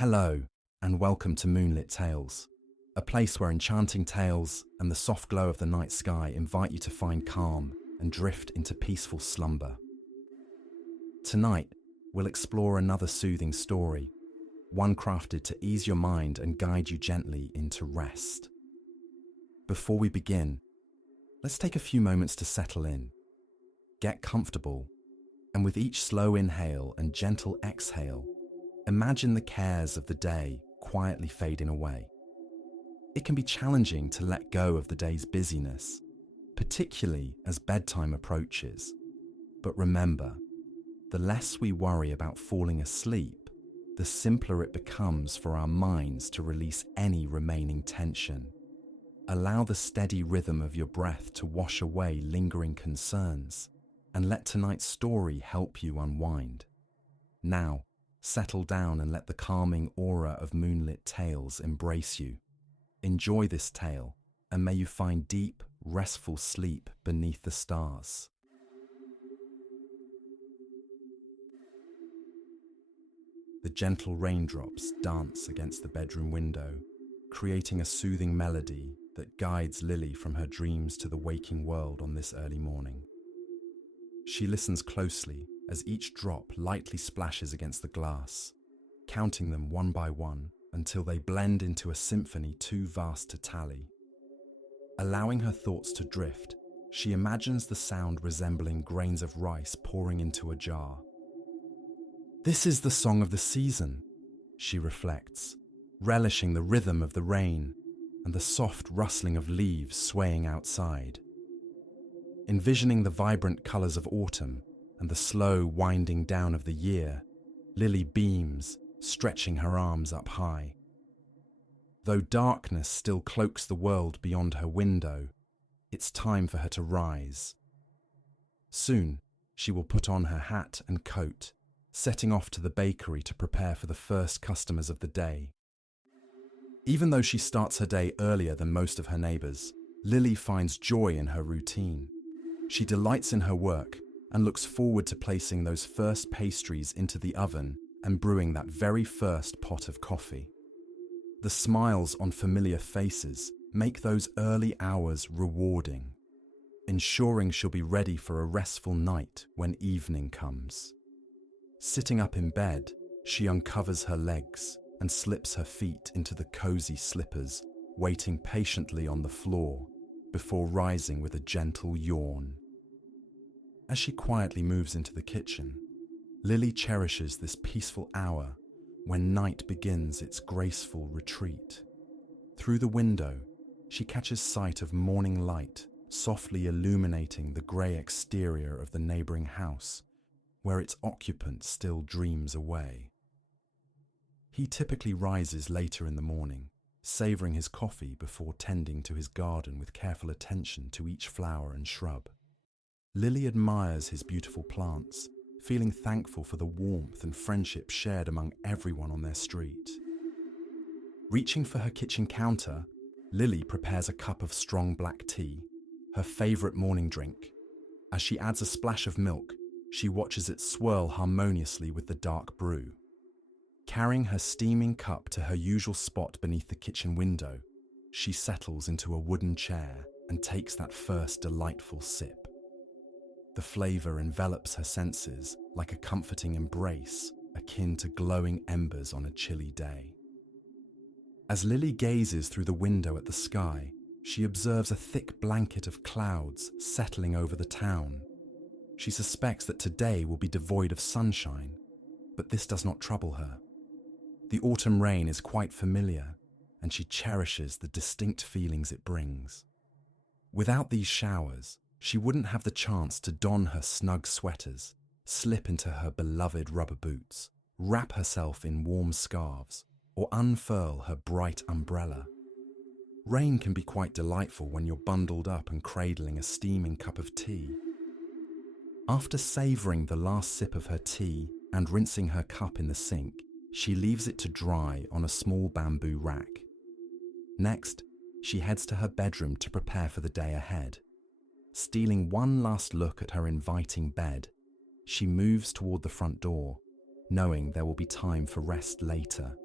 Hello, and welcome to Moonlit Tales, a place where enchanting tales and the soft glow of the night sky invite you to find calm and drift into peaceful slumber. Tonight, we'll explore another soothing story, one crafted to ease your mind and guide you gently into rest. Before we begin, let's take a few moments to settle in. Get comfortable, and with each slow inhale and gentle exhale, imagine the cares of the day quietly fading away. It can be challenging to let go of the day's busyness, particularly as bedtime approaches. But remember, the less we worry about falling asleep, the simpler it becomes for our minds to release any remaining tension. Allow the steady rhythm of your breath to wash away lingering concerns, and let tonight's story help you unwind. Now, settle down and let the calming aura of Moonlit Tales embrace you. Enjoy this tale, and may you find deep, restful sleep beneath the stars. The gentle raindrops dance against the bedroom window, creating a soothing melody that guides Lily from her dreams to the waking world on this early morning. She listens closely as each drop lightly splashes against the glass, counting them one by one until they blend into a symphony too vast to tally. Allowing her thoughts to drift, she imagines the sound resembling grains of rice pouring into a jar. "This is the song of the season," she reflects, relishing the rhythm of the rain and the soft rustling of leaves swaying outside. Envisioning the vibrant colours of autumn and the slow winding down of the year, Lily beams, stretching her arms up high. Though darkness still cloaks the world beyond her window, it's time for her to rise. Soon, she will put on her hat and coat, setting off to the bakery to prepare for the first customers of the day. Even though she starts her day earlier than most of her neighbours, Lily finds joy in her routine. She delights in her work and looks forward to placing those first pastries into the oven and brewing that very first pot of coffee. The smiles on familiar faces make those early hours rewarding, ensuring she'll be ready for a restful night when evening comes. Sitting up in bed, she uncovers her legs and slips her feet into the cozy slippers, waiting patiently on the floor before rising with a gentle yawn. As she quietly moves into the kitchen, Lily cherishes this peaceful hour when night begins its graceful retreat. Through the window, she catches sight of morning light softly illuminating the grey exterior of the neighbouring house, where its occupant still dreams away. He typically rises later in the morning, savouring his coffee before tending to his garden with careful attention to each flower and shrub. Lily admires his beautiful plants, feeling thankful for the warmth and friendship shared among everyone on their street. Reaching for her kitchen counter, Lily prepares a cup of strong black tea, her favourite morning drink. As she adds a splash of milk, she watches it swirl harmoniously with the dark brew. Carrying her steaming cup to her usual spot beneath the kitchen window, she settles into a wooden chair and takes that first delightful sip. The flavour envelops her senses like a comforting embrace, akin to glowing embers on a chilly day. As Lily gazes through the window at the sky, she observes a thick blanket of clouds settling over the town. She suspects that today will be devoid of sunshine, but this does not trouble her. The autumn rain is quite familiar, and she cherishes the distinct feelings it brings. Without these showers, she wouldn't have the chance to don her snug sweaters, slip into her beloved rubber boots, wrap herself in warm scarves, or unfurl her bright umbrella. Rain can be quite delightful when you're bundled up and cradling a steaming cup of tea. After savouring the last sip of her tea and rinsing her cup in the sink, she leaves it to dry on a small bamboo rack. Next, she heads to her bedroom to prepare for the day ahead. Stealing one last look at her inviting bed, she moves toward the front door, knowing there will be time for rest later.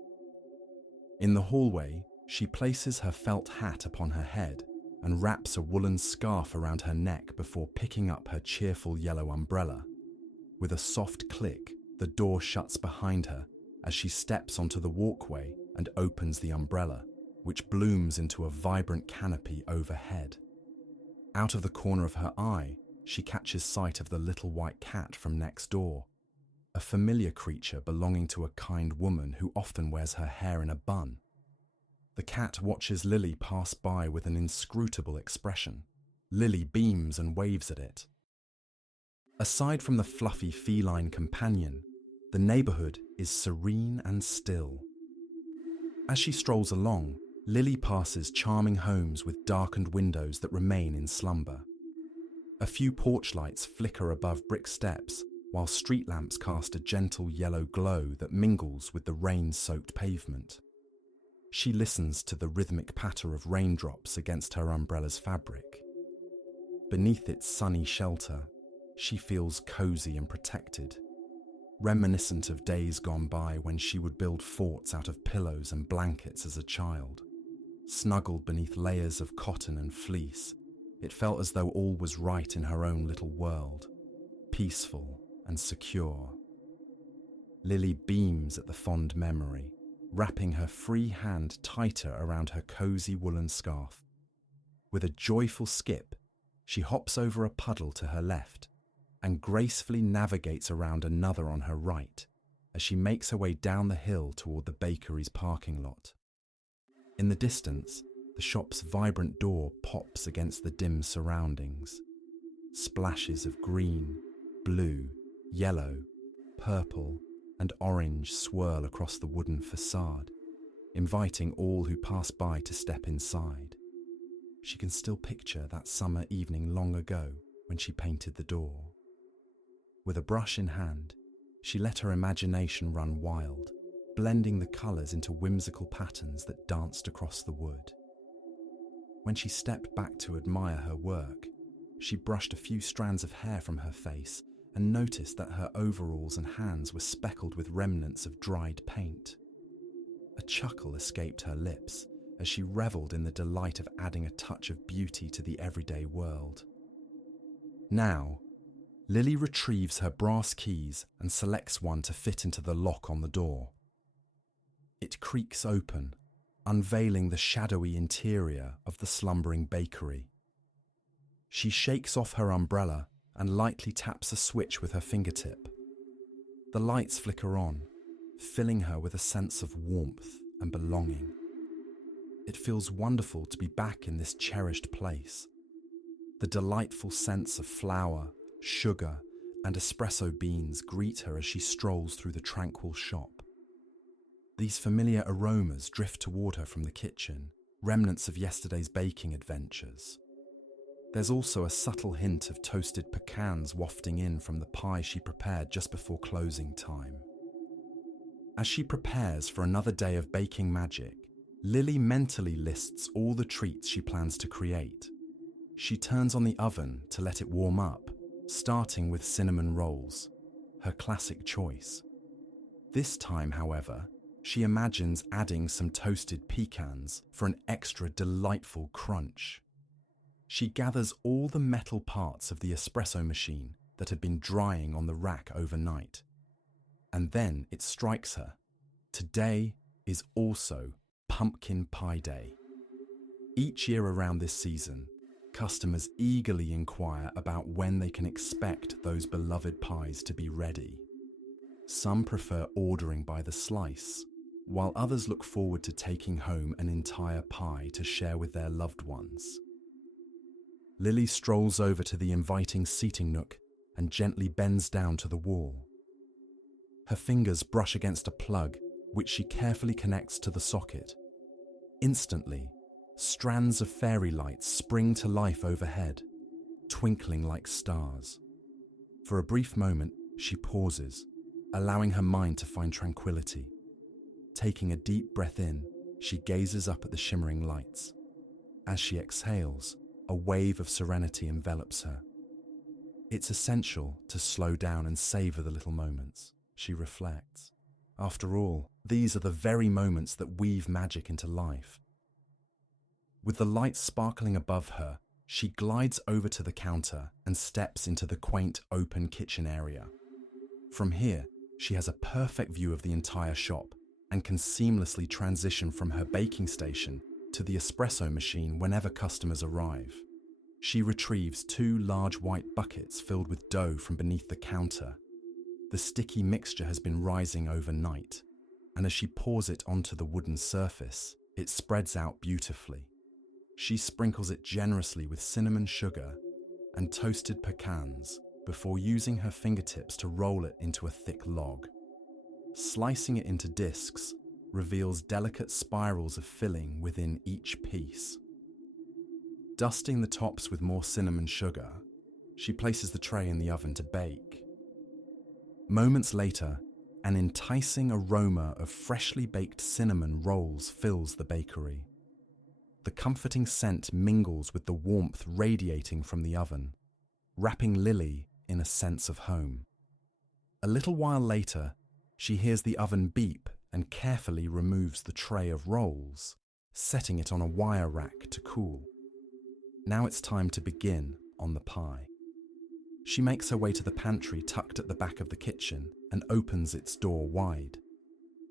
In the hallway, she places her felt hat upon her head and wraps a woolen scarf around her neck before picking up her cheerful yellow umbrella. With a soft click, the door shuts behind her as she steps onto the walkway and opens the umbrella, which blooms into a vibrant canopy overhead. Out of the corner of her eye, she catches sight of the little white cat from next door, a familiar creature belonging to a kind woman who often wears her hair in a bun. The cat watches Lily pass by with an inscrutable expression. Lily beams and waves at it. Aside from the fluffy feline companion, the neighborhood is serene and still. As she strolls along, Lily passes charming homes with darkened windows that remain in slumber. A few porch lights flicker above brick steps, while street lamps cast a gentle yellow glow that mingles with the rain-soaked pavement. She listens to the rhythmic patter of raindrops against her umbrella's fabric. Beneath its sunny shelter, she feels cozy and protected, reminiscent of days gone by when she would build forts out of pillows and blankets as a child. Snuggled beneath layers of cotton and fleece, it felt as though all was right in her own little world, peaceful and secure. Lily beams at the fond memory, wrapping her free hand tighter around her cozy woolen scarf. With a joyful skip, she hops over a puddle to her left and gracefully navigates around another on her right as she makes her way down the hill toward the bakery's parking lot. In the distance, the shop's vibrant door pops against the dim surroundings. Splashes of green, blue, yellow, purple, and orange swirl across the wooden facade, inviting all who pass by to step inside. She can still picture that summer evening long ago when she painted the door. With a brush in hand, she let her imagination run wild, blending the colours into whimsical patterns that danced across the wood. When she stepped back to admire her work, she brushed a few strands of hair from her face and noticed that her overalls and hands were speckled with remnants of dried paint. A chuckle escaped her lips as she revelled in the delight of adding a touch of beauty to the everyday world. Now, Lily retrieves her brass keys and selects one to fit into the lock on the door. It creaks open, unveiling the shadowy interior of the slumbering bakery. She shakes off her umbrella and lightly taps a switch with her fingertip. The lights flicker on, filling her with a sense of warmth and belonging. It feels wonderful to be back in this cherished place. The delightful scents of flour, sugar, and espresso beans greet her as she strolls through the tranquil shop. These familiar aromas drift toward her from the kitchen, remnants of yesterday's baking adventures. There's also a subtle hint of toasted pecans wafting in from the pie she prepared just before closing time. As she prepares for another day of baking magic, Lily mentally lists all the treats she plans to create. She turns on the oven to let it warm up, starting with cinnamon rolls, her classic choice. This time, however, she imagines adding some toasted pecans for an extra delightful crunch. She gathers all the metal parts of the espresso machine that had been drying on the rack overnight. And then it strikes her. Today is also Pumpkin Pie Day. Each year around this season, customers eagerly inquire about when they can expect those beloved pies to be ready. Some prefer ordering by the slice, while others look forward to taking home an entire pie to share with their loved ones. Lily strolls over to the inviting seating nook and gently bends down to the wall. Her fingers brush against a plug, which she carefully connects to the socket. Instantly, strands of fairy lights spring to life overhead, twinkling like stars. For a brief moment, she pauses, allowing her mind to find tranquility. Taking a deep breath in, she gazes up at the shimmering lights. As she exhales, a wave of serenity envelops her. It's essential to slow down and savor the little moments, she reflects. After all, these are the very moments that weave magic into life. With the light sparkling above her, she glides over to the counter and steps into the quaint open kitchen area. From here, she has a perfect view of the entire shop and can seamlessly transition from her baking station to the espresso machine whenever customers arrive. She retrieves 2 large white buckets filled with dough from beneath the counter. The sticky mixture has been rising overnight, and as she pours it onto the wooden surface, it spreads out beautifully. She sprinkles it generously with cinnamon sugar and toasted pecans before using her fingertips to roll it into a thick log. Slicing it into discs reveals delicate spirals of filling within each piece. Dusting the tops with more cinnamon sugar, she places the tray in the oven to bake. Moments later, an enticing aroma of freshly baked cinnamon rolls fills the bakery. The comforting scent mingles with the warmth radiating from the oven, wrapping Lily in a sense of home. A little while later, she hears the oven beep and carefully removes the tray of rolls, setting it on a wire rack to cool. Now it's time to begin on the pie. She makes her way to the pantry tucked at the back of the kitchen and opens its door wide.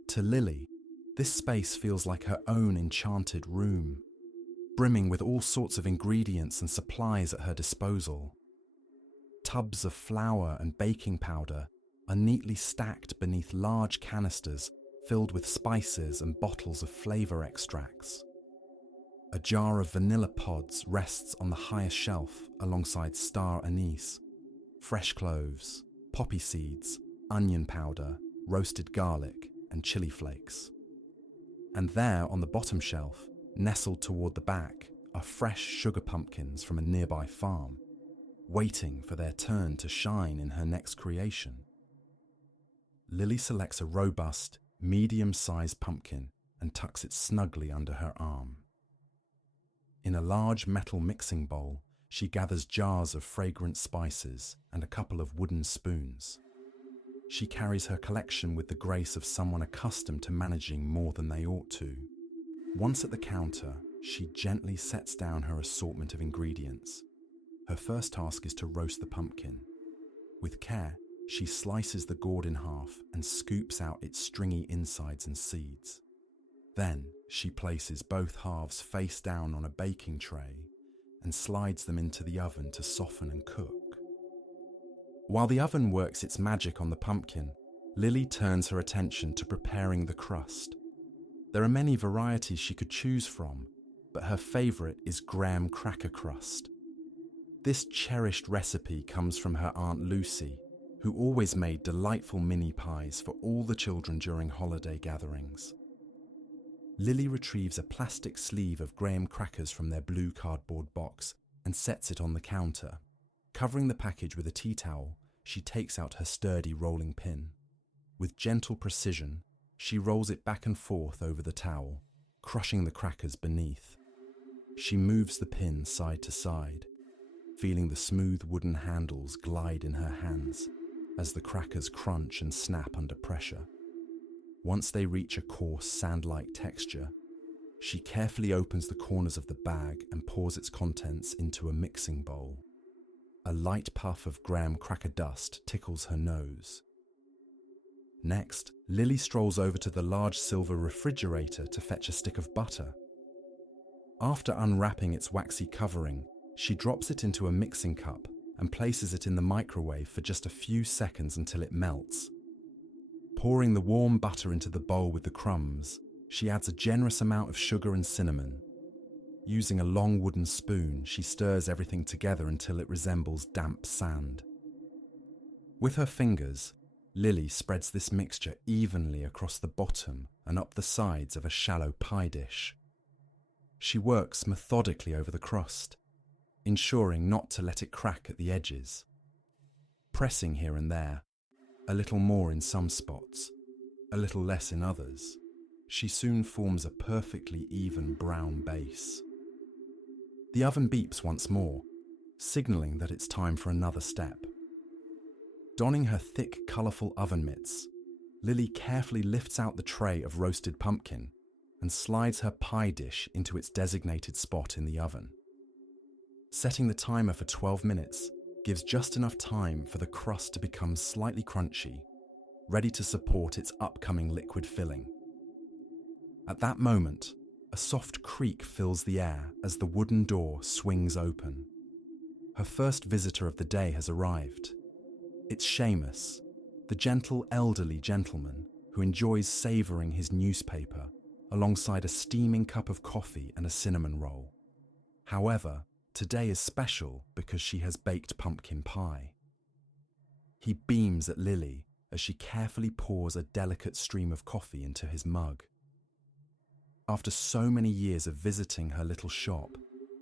To Lily, this space feels like her own enchanted room, brimming with all sorts of ingredients and supplies at her disposal. Tubs of flour and baking powder are neatly stacked beneath large canisters filled with spices and bottles of flavor extracts. A jar of vanilla pods rests on the highest shelf alongside star anise, fresh cloves, poppy seeds, onion powder, roasted garlic, and chili flakes. And there on the bottom shelf, nestled toward the back, are fresh sugar pumpkins from a nearby farm, waiting for their turn to shine in her next creation. Lily selects a robust, medium-sized pumpkin and tucks it snugly under her arm. In a large metal mixing bowl, she gathers jars of fragrant spices and a couple of wooden spoons. She carries her collection with the grace of someone accustomed to managing more than they ought to. Once at the counter, she gently sets down her assortment of ingredients. Her first task is to roast the pumpkin. With care, she slices the gourd in half and scoops out its stringy insides and seeds. Then, she places both halves face down on a baking tray and slides them into the oven to soften and cook. While the oven works its magic on the pumpkin, Lily turns her attention to preparing the crust. There are many varieties she could choose from, but her favourite is graham cracker crust. This cherished recipe comes from her Aunt Lucy, who always made delightful mini pies for all the children during holiday gatherings. Lily retrieves a plastic sleeve of graham crackers from their blue cardboard box and sets it on the counter. Covering the package with a tea towel, she takes out her sturdy rolling pin. With gentle precision, she rolls it back and forth over the towel, crushing the crackers beneath. She moves the pin side to side, feeling the smooth wooden handles glide in her hands as the crackers crunch and snap under pressure. Once they reach a coarse, sand-like texture, she carefully opens the corners of the bag and pours its contents into a mixing bowl. A light puff of graham cracker dust tickles her nose. Next, Lily strolls over to the large silver refrigerator to fetch a stick of butter. After unwrapping its waxy covering, she drops it into a mixing cup and places it in the microwave for just a few seconds until it melts. Pouring the warm butter into the bowl with the crumbs, she adds a generous amount of sugar and cinnamon. Using a long wooden spoon, she stirs everything together until it resembles damp sand. With her fingers, Lily spreads this mixture evenly across the bottom and up the sides of a shallow pie dish. She works methodically over the crust, ensuring not to let it crack at the edges. Pressing here and there, a little more in some spots, a little less in others, she soon forms a perfectly even brown base. The oven beeps once more, signalling that it's time for another step. Donning her thick, colourful oven mitts, Lily carefully lifts out the tray of roasted pumpkin and slides her pie dish into its designated spot in the oven. Setting the timer for 12 minutes gives just enough time for the crust to become slightly crunchy, ready to support its upcoming liquid filling. At that moment, a soft creak fills the air as the wooden door swings open. Her first visitor of the day has arrived. It's Seamus, the gentle elderly gentleman who enjoys savouring his newspaper alongside a steaming cup of coffee and a cinnamon roll. However, today is special because she has baked pumpkin pie. He beams at Lily as she carefully pours a delicate stream of coffee into his mug. After so many years of visiting her little shop,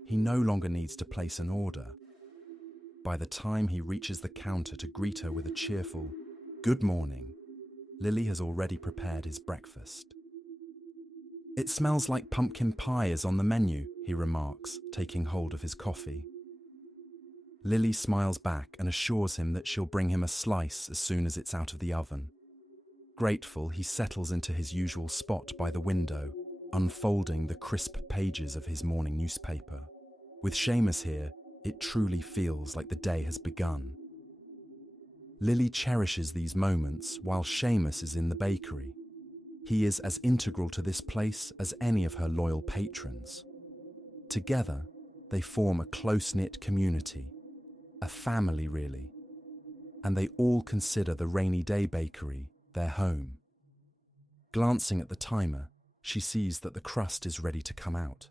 he no longer needs to place an order. By the time he reaches the counter to greet her with a cheerful, "Good morning," Lily has already prepared his breakfast. "It smells like pumpkin pie is on the menu," he remarks, taking hold of his coffee. Lily smiles back and assures him that she'll bring him a slice as soon as it's out of the oven. Grateful, he settles into his usual spot by the window, unfolding the crisp pages of his morning newspaper. With Seamus here, it truly feels like the day has begun. Lily cherishes these moments while Seamus is in the bakery. He is as integral to this place as any of her loyal patrons. Together, they form a close-knit community, a family really, and they all consider the Rainy Day Bakery their home. Glancing at the timer, she sees that the crust is ready to come out.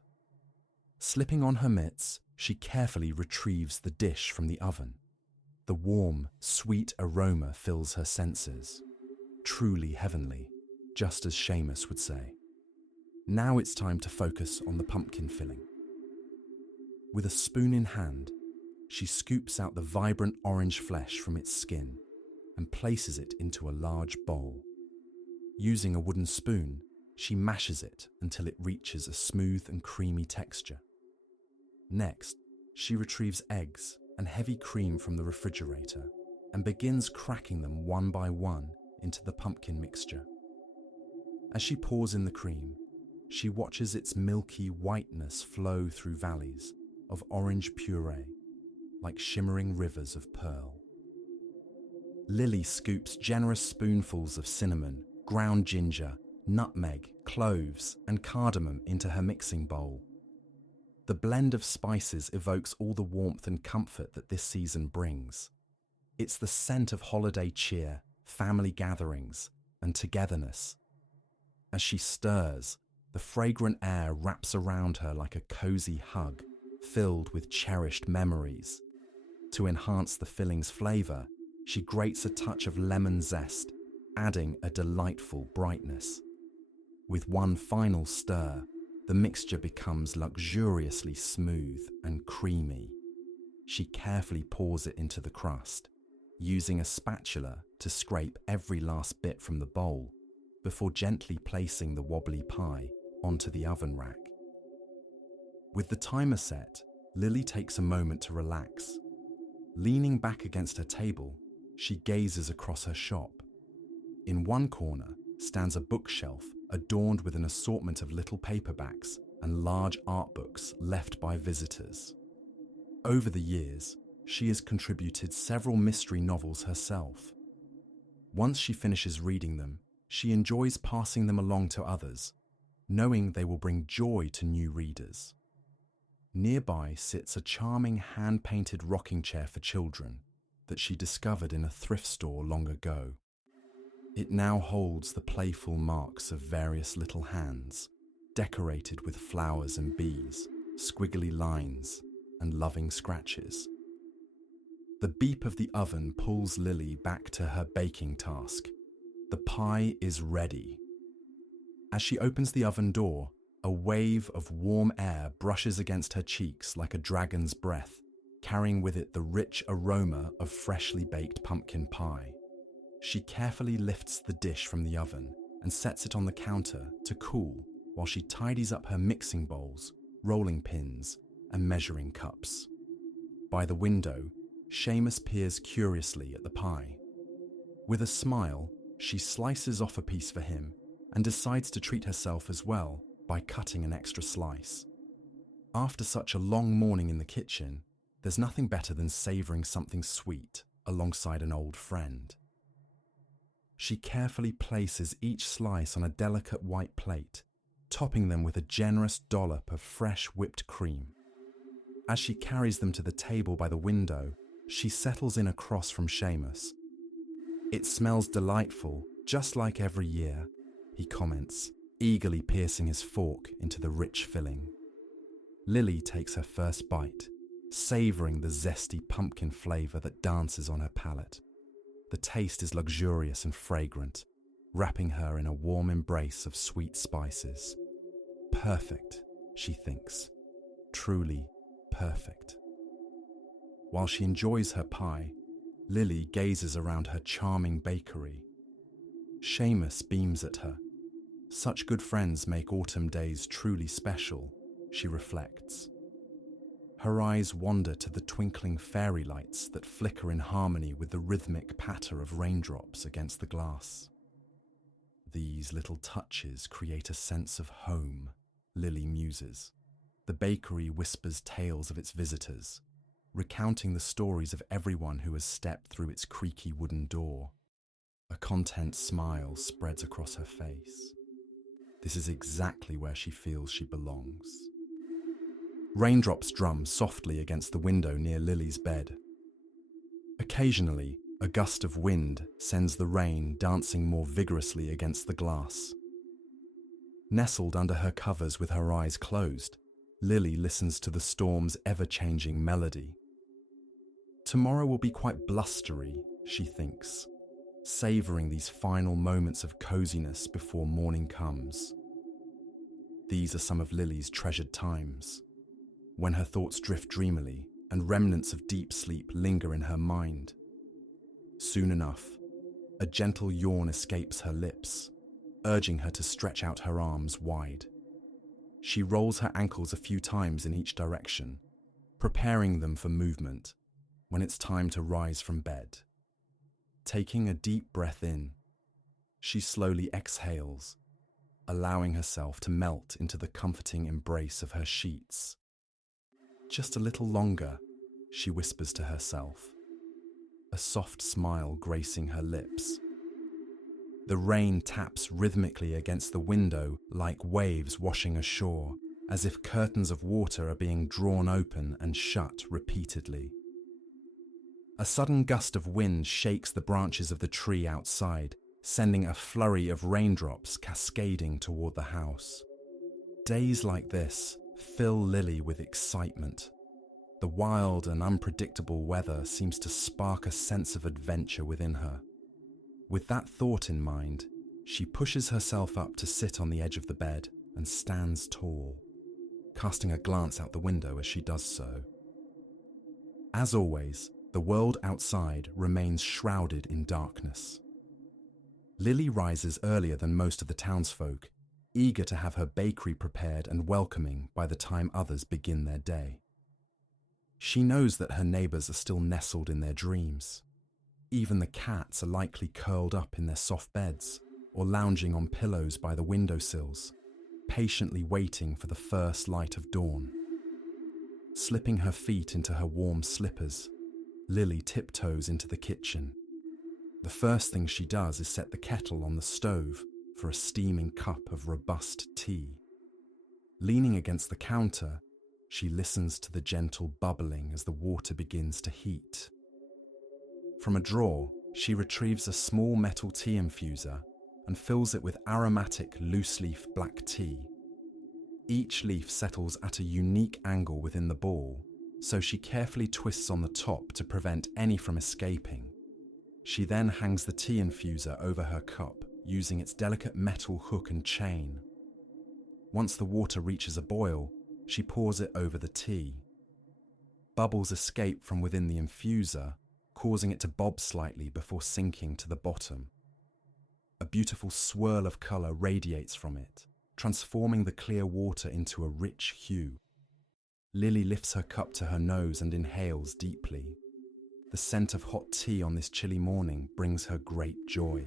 Slipping on her mitts, she carefully retrieves the dish from the oven. The warm, sweet aroma fills her senses. Truly heavenly, just as Seamus would say. Now it's time to focus on the pumpkin filling. With a spoon in hand, she scoops out the vibrant orange flesh from its skin and places it into a large bowl. Using a wooden spoon, she mashes it until it reaches a smooth and creamy texture. Next, she retrieves eggs and heavy cream from the refrigerator and begins cracking them one by one into the pumpkin mixture. As she pours in the cream, she watches its milky whiteness flow through valleys of orange puree, like shimmering rivers of pearl. Lily scoops generous spoonfuls of cinnamon, ground ginger, nutmeg, cloves, and cardamom into her mixing bowl. The blend of spices evokes all the warmth and comfort that this season brings. It's the scent of holiday cheer, family gatherings, and togetherness. As she stirs, the fragrant air wraps around her like a cozy hug, filled with cherished memories. To enhance the filling's flavour, she grates a touch of lemon zest, adding a delightful brightness. With one final stir, the mixture becomes luxuriously smooth and creamy. She carefully pours it into the crust, using a spatula to scrape every last bit from the bowl before gently placing the wobbly pie onto the oven rack. With the timer set, Lily takes a moment to relax. Leaning back against her table, she gazes across her shop. In one corner stands a bookshelf adorned with an assortment of little paperbacks and large art books left by visitors. Over the years, she has contributed several mystery novels herself. Once she finishes reading them, she enjoys passing them along to others, knowing they will bring joy to new readers. Nearby sits a charming hand-painted rocking chair for children that she discovered in a thrift store long ago. It now holds the playful marks of various little hands, decorated with flowers and bees, squiggly lines, and loving scratches. The beep of the oven pulls Lily back to her baking task. The pie is ready. As she opens the oven door, a wave of warm air brushes against her cheeks like a dragon's breath, carrying with it the rich aroma of freshly baked pumpkin pie. She carefully lifts the dish from the oven and sets it on the counter to cool while she tidies up her mixing bowls, rolling pins, and measuring cups. By the window, Seamus peers curiously at the pie. With a smile, She slices off a piece for him and decides to treat herself as well by cutting an extra slice. After such a long morning in the kitchen, there's nothing better than savoring something sweet alongside an old friend. She carefully places each slice on a delicate white plate, topping them with a generous dollop of fresh whipped cream. As she carries them to the table by the window, she settles in across from Seamus. "It smells delightful, just like every year," he comments, eagerly piercing his fork into the rich filling. Lily takes her first bite, savouring the zesty pumpkin flavour that dances on her palate. The taste is luxurious and fragrant, wrapping her in a warm embrace of sweet spices. Perfect, she thinks. Truly perfect. While she enjoys her pie, Lily gazes around her charming bakery. Seamus beams at her. Such good friends make autumn days truly special, she reflects. Her eyes wander to the twinkling fairy lights that flicker in harmony with the rhythmic patter of raindrops against the glass. These little touches create a sense of home, Lily muses. The bakery whispers tales of its visitors, recounting the stories of everyone who has stepped through its creaky wooden door. A content smile spreads across her face. This is exactly where she feels she belongs. Raindrops drum softly against the window near Lily's bed. Occasionally, a gust of wind sends the rain dancing more vigorously against the glass. Nestled under her covers with her eyes closed, Lily listens to the storm's ever-changing melody. Tomorrow will be quite blustery, she thinks, savouring these final moments of coziness before morning comes. These are some of Lily's treasured times, when her thoughts drift dreamily and remnants of deep sleep linger in her mind. Soon enough, a gentle yawn escapes her lips, urging her to stretch out her arms wide. She rolls her ankles a few times in each direction, preparing them for movement when it's time to rise from bed. Taking a deep breath in, she slowly exhales, allowing herself to melt into the comforting embrace of her sheets. Just a little longer, she whispers to herself, a soft smile gracing her lips. The rain taps rhythmically against the window like waves washing ashore, as if curtains of water are being drawn open and shut repeatedly. A sudden gust of wind shakes the branches of the tree outside, sending a flurry of raindrops cascading toward the house. Days like this fill Lily with excitement. The wild and unpredictable weather seems to spark a sense of adventure within her. With that thought in mind, she pushes herself up to sit on the edge of the bed and stands tall, casting a glance out the window as she does so. As always, the world outside remains shrouded in darkness. Lily rises earlier than most of the townsfolk, eager to have her bakery prepared and welcoming by the time others begin their day. She knows that her neighbours are still nestled in their dreams. Even the cats are likely curled up in their soft beds or lounging on pillows by the windowsills, patiently waiting for the first light of dawn. Slipping her feet into her warm slippers, Lily tiptoes into the kitchen. The first thing she does is set the kettle on the stove for a steaming cup of robust tea. Leaning against the counter, she listens to the gentle bubbling as the water begins to heat. From a drawer, she retrieves a small metal tea infuser and fills it with aromatic loose-leaf black tea. Each leaf settles at a unique angle within the ball, so she carefully twists on the top to prevent any from escaping. She then hangs the tea infuser over her cup, using its delicate metal hook and chain. Once the water reaches a boil, she pours it over the tea. Bubbles escape from within the infuser, causing it to bob slightly before sinking to the bottom. A beautiful swirl of colour radiates from it, transforming the clear water into a rich hue. Lily lifts her cup to her nose and inhales deeply. The scent of hot tea on this chilly morning brings her great joy.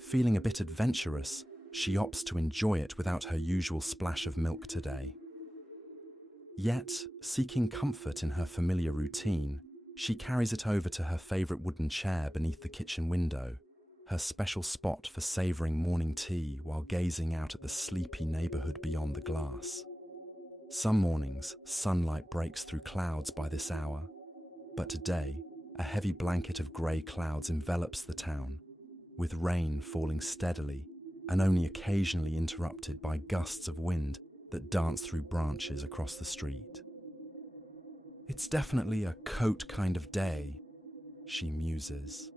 Feeling a bit adventurous, she opts to enjoy it without her usual splash of milk today. Yet, seeking comfort in her familiar routine, she carries it over to her favourite wooden chair beneath the kitchen window, her special spot for savouring morning tea while gazing out at the sleepy neighbourhood beyond the glass. Some mornings, sunlight breaks through clouds by this hour, but today, a heavy blanket of grey clouds envelops the town, with rain falling steadily and only occasionally interrupted by gusts of wind that dance through branches across the street. "It's definitely a coat kind of day," she muses.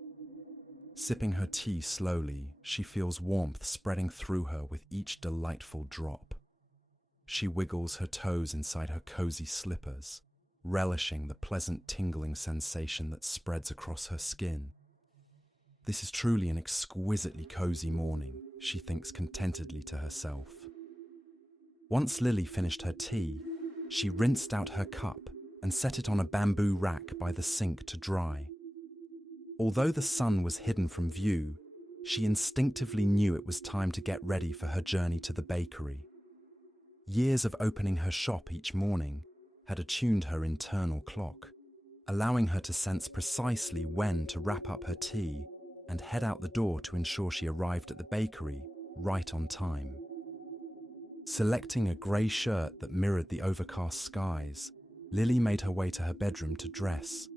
Sipping her tea slowly, she feels warmth spreading through her with each delightful drop. She wiggles her toes inside her cozy slippers, relishing the pleasant tingling sensation that spreads across her skin. This is truly an exquisitely cozy morning, she thinks contentedly to herself. Once Lily finished her tea, she rinsed out her cup and set it on a bamboo rack by the sink to dry. Although the sun was hidden from view, she instinctively knew it was time to get ready for her journey to the bakery. Years of opening her shop each morning had attuned her internal clock, allowing her to sense precisely when to wrap up her tea and head out the door to ensure she arrived at the bakery right on time. Selecting a grey shirt that mirrored the overcast skies, Lily made her way to her bedroom to dress.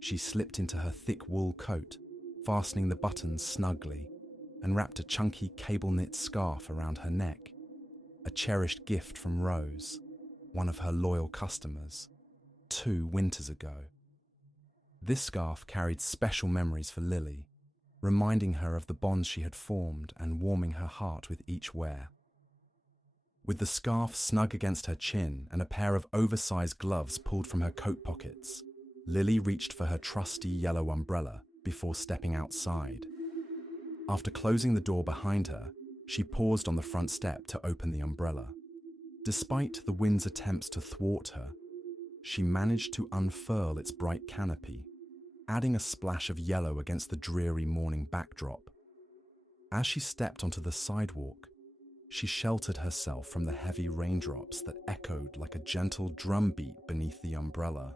She slipped into her thick wool coat, fastening the buttons snugly, and wrapped a chunky cable-knit scarf around her neck, a cherished gift from Rose, one of her loyal customers, 2 winters ago. This scarf carried special memories for Lily, reminding her of the bonds she had formed and warming her heart with each wear. With the scarf snug against her chin and a pair of oversized gloves pulled from her coat pockets, Lily reached for her trusty yellow umbrella before stepping outside. After closing the door behind her, she paused on the front step to open the umbrella. Despite the wind's attempts to thwart her, she managed to unfurl its bright canopy, adding a splash of yellow against the dreary morning backdrop. As she stepped onto the sidewalk, she sheltered herself from the heavy raindrops that echoed like a gentle drumbeat beneath the umbrella.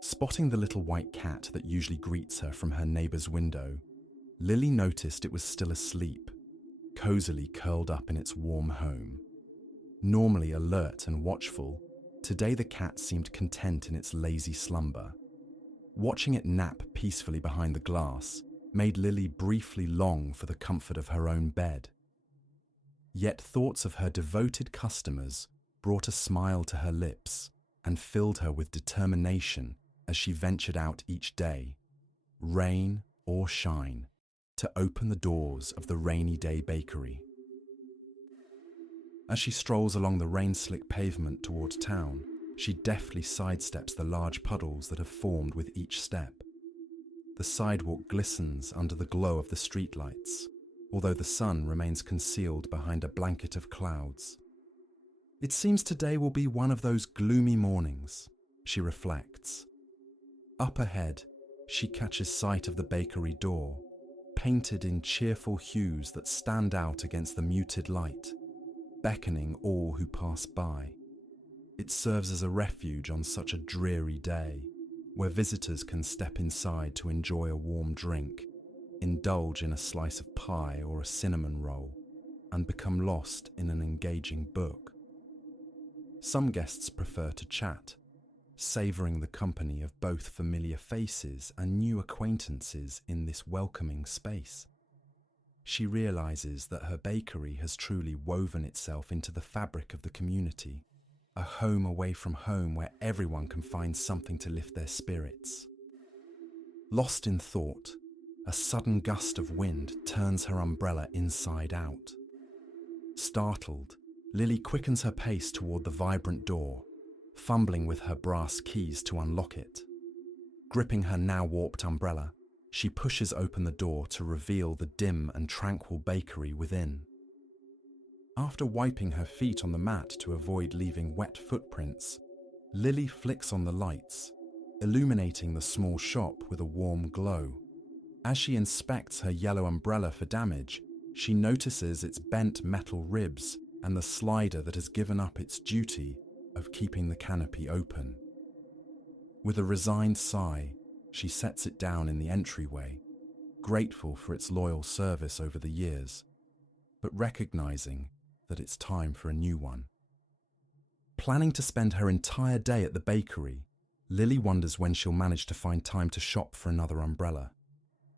Spotting the little white cat that usually greets her from her neighbour's window, Lily noticed it was still asleep, cozily curled up in its warm home. Normally alert and watchful, today the cat seemed content in its lazy slumber. Watching it nap peacefully behind the glass made Lily briefly long for the comfort of her own bed. Yet thoughts of her devoted customers brought a smile to her lips and filled her with determination as she ventured out each day, rain or shine, to open the doors of the Rainy Day Bakery. As she strolls along the rain-slick pavement towards town, she deftly sidesteps the large puddles that have formed with each step. The sidewalk glistens under the glow of the streetlights, although the sun remains concealed behind a blanket of clouds. It seems today will be one of those gloomy mornings, she reflects. Up ahead, she catches sight of the bakery door, painted in cheerful hues that stand out against the muted light, beckoning all who pass by. It serves as a refuge on such a dreary day, where visitors can step inside to enjoy a warm drink, indulge in a slice of pie or a cinnamon roll, and become lost in an engaging book. Some guests prefer to chat, savouring the company of both familiar faces and new acquaintances in this welcoming space. She realises that her bakery has truly woven itself into the fabric of the community, a home away from home where everyone can find something to lift their spirits. Lost in thought, a sudden gust of wind turns her umbrella inside out. Startled, Lily quickens her pace toward the vibrant door, fumbling with her brass keys to unlock it. Gripping her now warped umbrella, she pushes open the door to reveal the dim and tranquil bakery within. After wiping her feet on the mat to avoid leaving wet footprints, Lily flicks on the lights, illuminating the small shop with a warm glow. As she inspects her yellow umbrella for damage, she notices its bent metal ribs and the slider that has given up its duty of keeping the canopy open. With a resigned sigh, she sets it down in the entryway, grateful for its loyal service over the years, but recognizing that it's time for a new one. Planning to spend her entire day at the bakery, Lily wonders when she'll manage to find time to shop for another umbrella.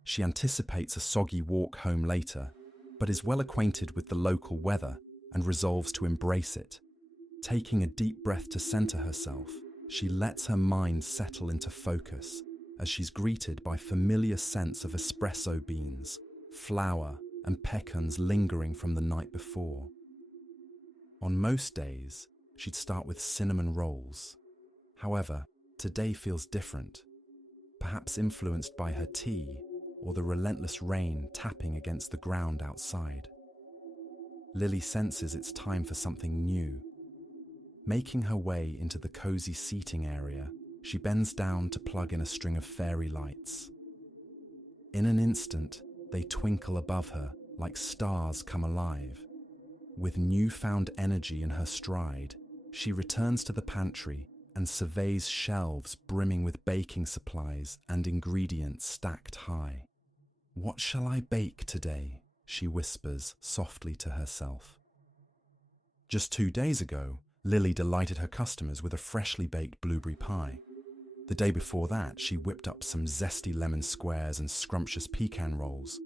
She anticipates a soggy walk home later, but is well acquainted with the local weather and resolves to embrace it. Taking a deep breath to center herself, she lets her mind settle into focus as she's greeted by familiar scents of espresso beans, flour, and pecans lingering from the night before. On most days, she'd start with cinnamon rolls. However, today feels different, perhaps influenced by her tea or the relentless rain tapping against the ground outside. Lily senses it's time for something new. Making her way into the cozy seating area, she bends down to plug in a string of fairy lights. In an instant, they twinkle above her like stars come alive. With newfound energy in her stride, she returns to the pantry and surveys shelves brimming with baking supplies and ingredients stacked high. "What shall I bake today?" she whispers softly to herself. Just 2 days ago, Lily delighted her customers with a freshly baked blueberry pie. The day before that, she whipped up some zesty lemon squares and scrumptious pecan rolls,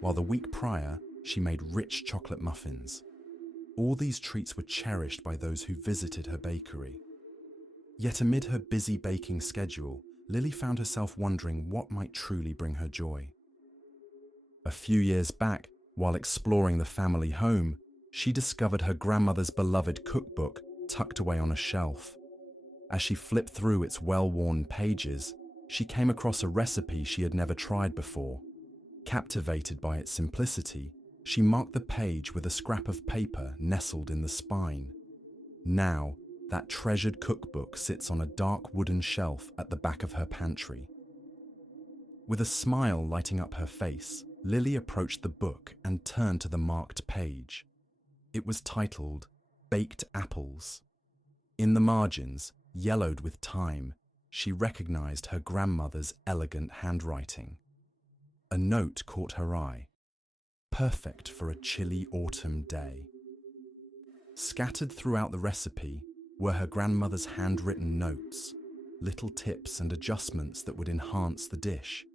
while the week prior, she made rich chocolate muffins. All these treats were cherished by those who visited her bakery. Yet amid her busy baking schedule, Lily found herself wondering what might truly bring her joy. A few years back, while exploring the family home, she discovered her grandmother's beloved cookbook tucked away on a shelf. As she flipped through its well-worn pages, she came across a recipe she had never tried before. Captivated by its simplicity, she marked the page with a scrap of paper nestled in the spine. Now, that treasured cookbook sits on a dark wooden shelf at the back of her pantry. With a smile lighting up her face, Lily approached the book and turned to the marked page. It was titled Baked Apples. In the margins, yellowed with time, she recognized her grandmother's elegant handwriting. A note caught her eye. Perfect for a chilly autumn day. Scattered throughout the recipe were her grandmother's handwritten notes, little tips and adjustments that would enhance the dish.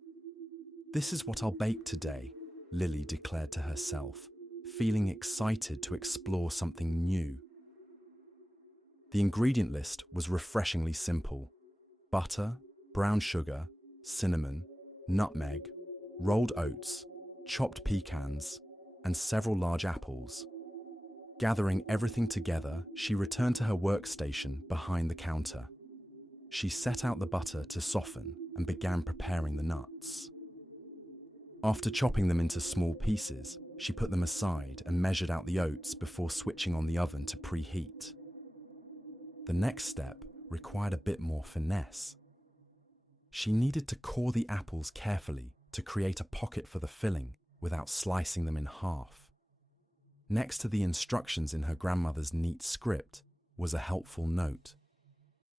"This is what I'll bake today," Lily declared to herself, feeling excited to explore something new. The ingredient list was refreshingly simple: butter, brown sugar, cinnamon, nutmeg, rolled oats, chopped pecans, and several large apples. Gathering everything together, she returned to her workstation behind the counter. She set out the butter to soften and began preparing the nuts. After chopping them into small pieces, she put them aside and measured out the oats before switching on the oven to preheat. The next step required a bit more finesse. She needed to core the apples carefully to create a pocket for the filling without slicing them in half. Next to the instructions in her grandmother's neat script was a helpful note: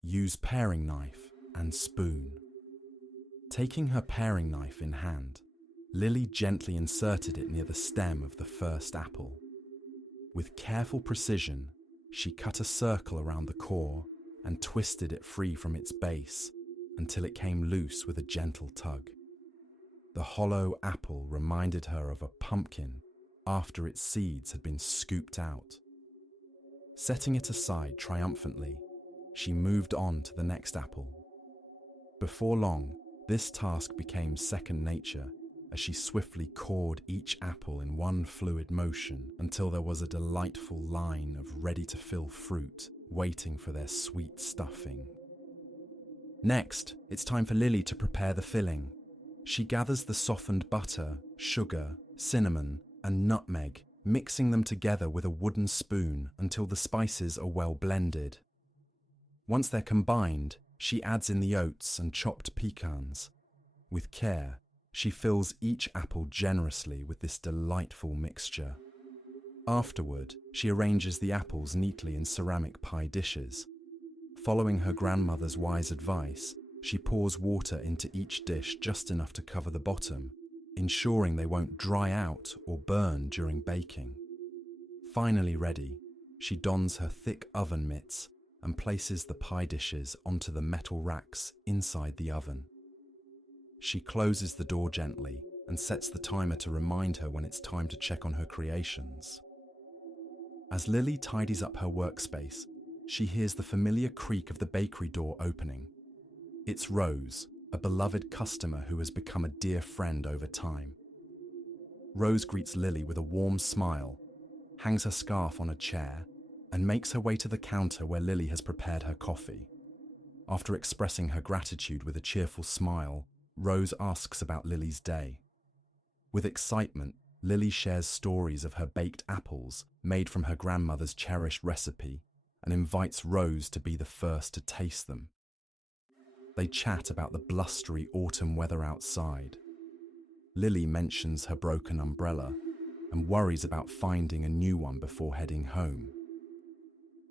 use paring knife and spoon. Taking her paring knife in hand, Lily gently inserted it near the stem of the first apple. With careful precision, she cut a circle around the core and twisted it free from its base until it came loose with a gentle tug. The hollow apple reminded her of a pumpkin after its seeds had been scooped out. Setting it aside triumphantly, she moved on to the next apple. Before long, this task became second nature as she swiftly cored each apple in one fluid motion until there was a delightful line of ready-to-fill fruit waiting for their sweet stuffing. Next, it's time for Lily to prepare the filling. She gathers the softened butter, sugar, cinnamon, and nutmeg, mixing them together with a wooden spoon until the spices are well blended. Once they're combined, she adds in the oats and chopped pecans. With care, She fills each apple generously with this delightful mixture. Afterward, she arranges the apples neatly in ceramic pie dishes. Following her grandmother's wise advice, she pours water into each dish just enough to cover the bottom, ensuring they won't dry out or burn during baking. Finally ready, she dons her thick oven mitts and places the pie dishes onto the metal racks inside the oven. She closes the door gently and sets the timer to remind her when it's time to check on her creations. As Lily tidies up her workspace, she hears the familiar creak of the bakery door opening. It's Rose, a beloved customer who has become a dear friend over time. Rose greets Lily with a warm smile, hangs her scarf on a chair, and makes her way to the counter where Lily has prepared her coffee. After expressing her gratitude with a cheerful smile, Rose asks about Lily's day. With excitement, Lily shares stories of her baked apples made from her grandmother's cherished recipe and invites Rose to be the first to taste them. They chat about the blustery autumn weather outside. Lily mentions her broken umbrella and worries about finding a new one before heading home.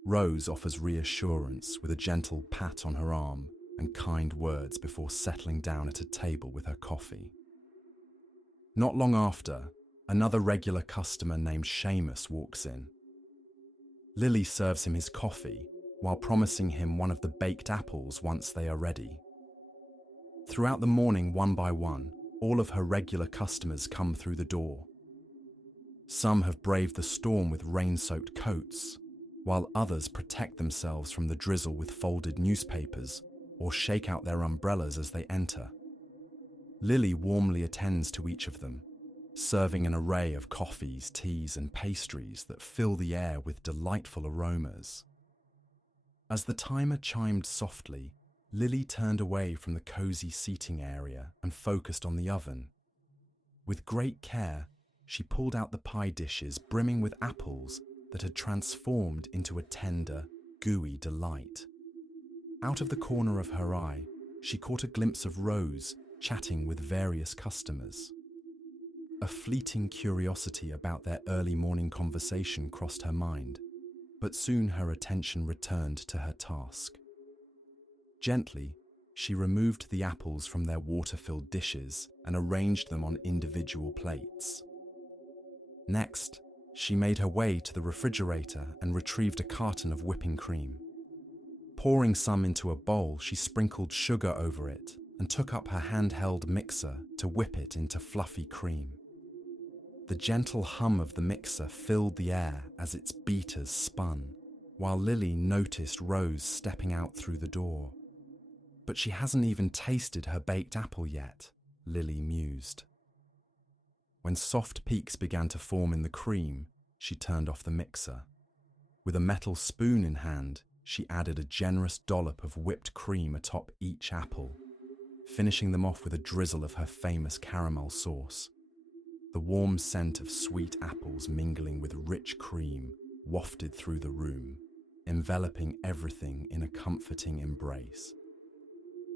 Rose offers reassurance with a gentle pat on her arm and kind words before settling down at a table with her coffee. Not long after, another regular customer named Seamus walks in. Lily serves him his coffee while promising him one of the baked apples once they are ready. Throughout the morning, one by one, all of her regular customers come through the door. Some have braved the storm with rain-soaked coats, while others protect themselves from the drizzle with folded newspapers or shake out their umbrellas as they enter. Lily warmly attends to each of them, serving an array of coffees, teas, and pastries that fill the air with delightful aromas. As the timer chimed softly, Lily turned away from the cozy seating area and focused on the oven. With great care, she pulled out the pie dishes brimming with apples that had transformed into a tender, gooey delight. Out of the corner of her eye, she caught a glimpse of Rose chatting with various customers. A fleeting curiosity about their early morning conversation crossed her mind, but soon her attention returned to her task. Gently, she removed the apples from their water-filled dishes and arranged them on individual plates. Next, she made her way to the refrigerator and retrieved a carton of whipping cream. Pouring some into a bowl, she sprinkled sugar over it and took up her handheld mixer to whip it into fluffy cream. The gentle hum of the mixer filled the air as its beaters spun, while Lily noticed Rose stepping out through the door. But she hasn't even tasted her baked apple yet, Lily mused. When soft peaks began to form in the cream, she turned off the mixer. With a metal spoon in hand, she added a generous dollop of whipped cream atop each apple, finishing them off with a drizzle of her famous caramel sauce. The warm scent of sweet apples mingling with rich cream wafted through the room, enveloping everything in a comforting embrace.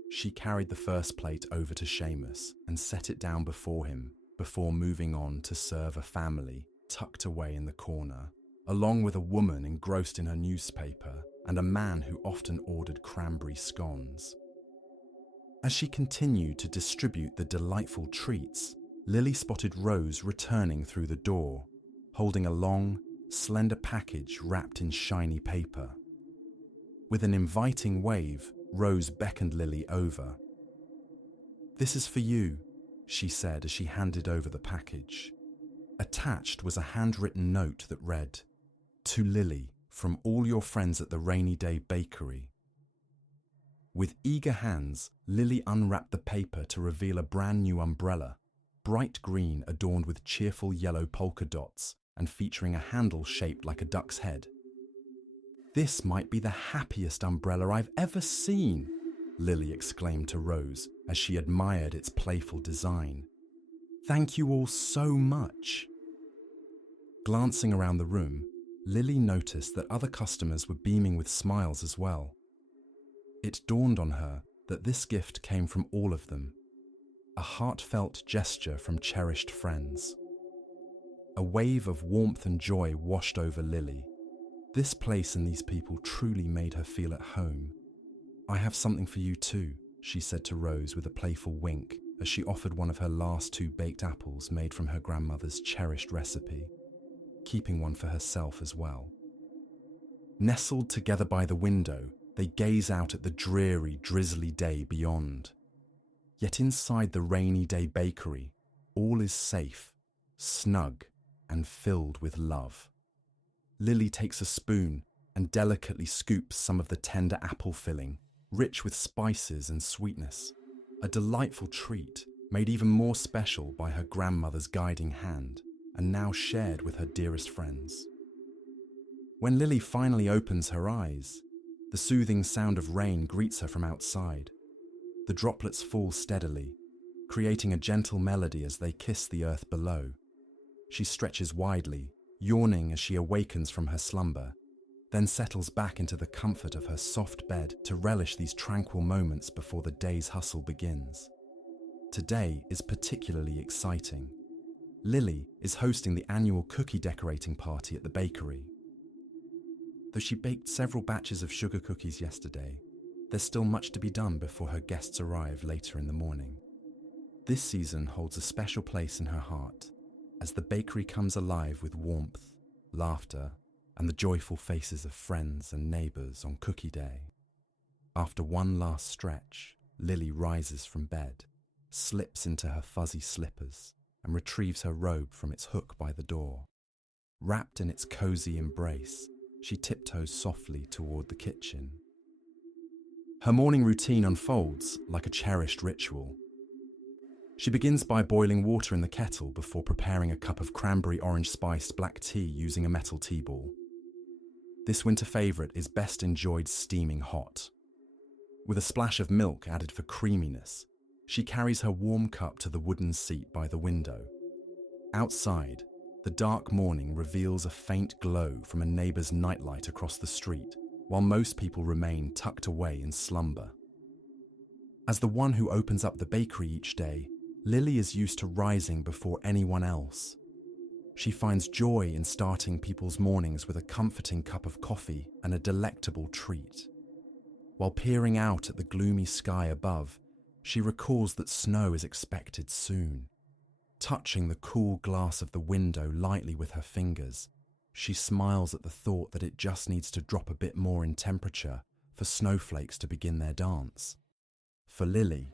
She carried the first plate over to Seamus and set it down before him before moving on to serve a family tucked away in the corner, along with a woman engrossed in her newspaper and a man who often ordered cranberry scones. As she continued to distribute the delightful treats, Lily spotted Rose returning through the door, holding a long, slender package wrapped in shiny paper. With an inviting wave, Rose beckoned Lily over. "This is for you," she said as she handed over the package. Attached was a handwritten note that read, "To Lily, from all your friends at the Rainy Day Bakery." With eager hands, Lily unwrapped the paper to reveal a brand new umbrella, bright green adorned with cheerful yellow polka dots and featuring a handle shaped like a duck's head. "This might be the happiest umbrella I've ever seen," Lily exclaimed to Rose as she admired its playful design. "Thank you all so much." Glancing around the room, Lily noticed that other customers were beaming with smiles as well. It dawned on her that this gift came from all of them. a heartfelt gesture from cherished friends. A wave of warmth and joy washed over Lily. This place and these people truly made her feel at home. "I have something for you too," she said to Rose with a playful wink as she offered one of her last 2 baked apples made from her grandmother's cherished recipe, keeping one for herself as well. Nestled together by the window, they gaze out at the dreary, drizzly day beyond. Yet inside the rainy day bakery, all is safe, snug, and filled with love. Lily takes a spoon and delicately scoops some of the tender apple filling, rich with spices and sweetness, a delightful treat made even more special by her grandmother's guiding hand and now shared with her dearest friends. When Lily finally opens her eyes, the soothing sound of rain greets her from outside. The droplets fall steadily, creating a gentle melody as they kiss the earth below. She stretches widely, yawning as she awakens from her slumber, then settles back into the comfort of her soft bed to relish these tranquil moments before the day's hustle begins. Today is particularly exciting. Lily is hosting the annual cookie decorating party at the bakery. Though she baked several batches of sugar cookies yesterday, there's still much to be done before her guests arrive later in the morning. This season holds a special place in her heart, as the bakery comes alive with warmth, laughter, and the joyful faces of friends and neighbours on Cookie Day. After one last stretch, Lily rises from bed, slips into her fuzzy slippers, and retrieves her robe from its hook by the door. Wrapped in its cosy embrace, she tiptoes softly toward the kitchen. Her morning routine unfolds like a cherished ritual. She begins by boiling water in the kettle before preparing a cup of cranberry orange spiced black tea using a metal tea ball. This winter favourite is best enjoyed steaming hot. With a splash of milk added for creaminess, she carries her warm cup to the wooden seat by the window. Outside, the dark morning reveals a faint glow from a neighbour's nightlight across the street, while most people remain tucked away in slumber. As the one who opens up the bakery each day, Lily is used to rising before anyone else. She finds joy in starting people's mornings with a comforting cup of coffee and a delectable treat. While peering out at the gloomy sky above, she recalls that snow is expected soon. Touching the cool glass of the window lightly with her fingers, she smiles at the thought that it just needs to drop a bit more in temperature for snowflakes to begin their dance. For Lily,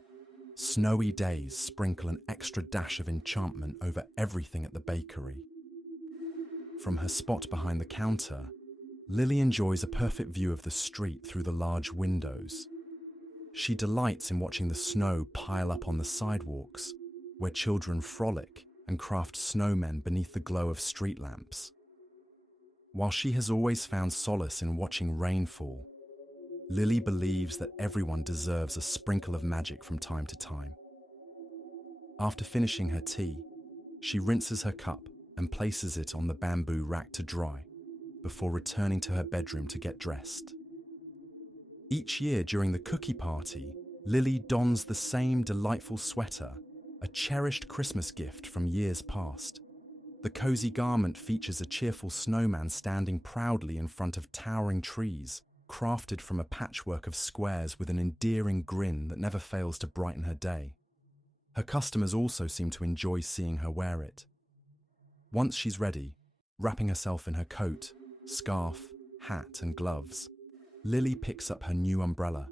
snowy days sprinkle an extra dash of enchantment over everything at the bakery. From her spot behind the counter, Lily enjoys a perfect view of the street through the large windows. She delights in watching the snow pile up on the sidewalks, where children frolic and craft snowmen beneath the glow of street lamps. While she has always found solace in watching rain fall, Lily believes that everyone deserves a sprinkle of magic from time to time. After finishing her tea, she rinses her cup and places it on the bamboo rack to dry, before returning to her bedroom to get dressed. Each year during the cookie party, Lily dons the same delightful sweater, a cherished Christmas gift from years past. The cozy garment features a cheerful snowman standing proudly in front of towering trees, crafted from a patchwork of squares with an endearing grin that never fails to brighten her day. Her customers also seem to enjoy seeing her wear it. Once she's ready, wrapping herself in her coat, scarf, hat and gloves, Lily picks up her new umbrella,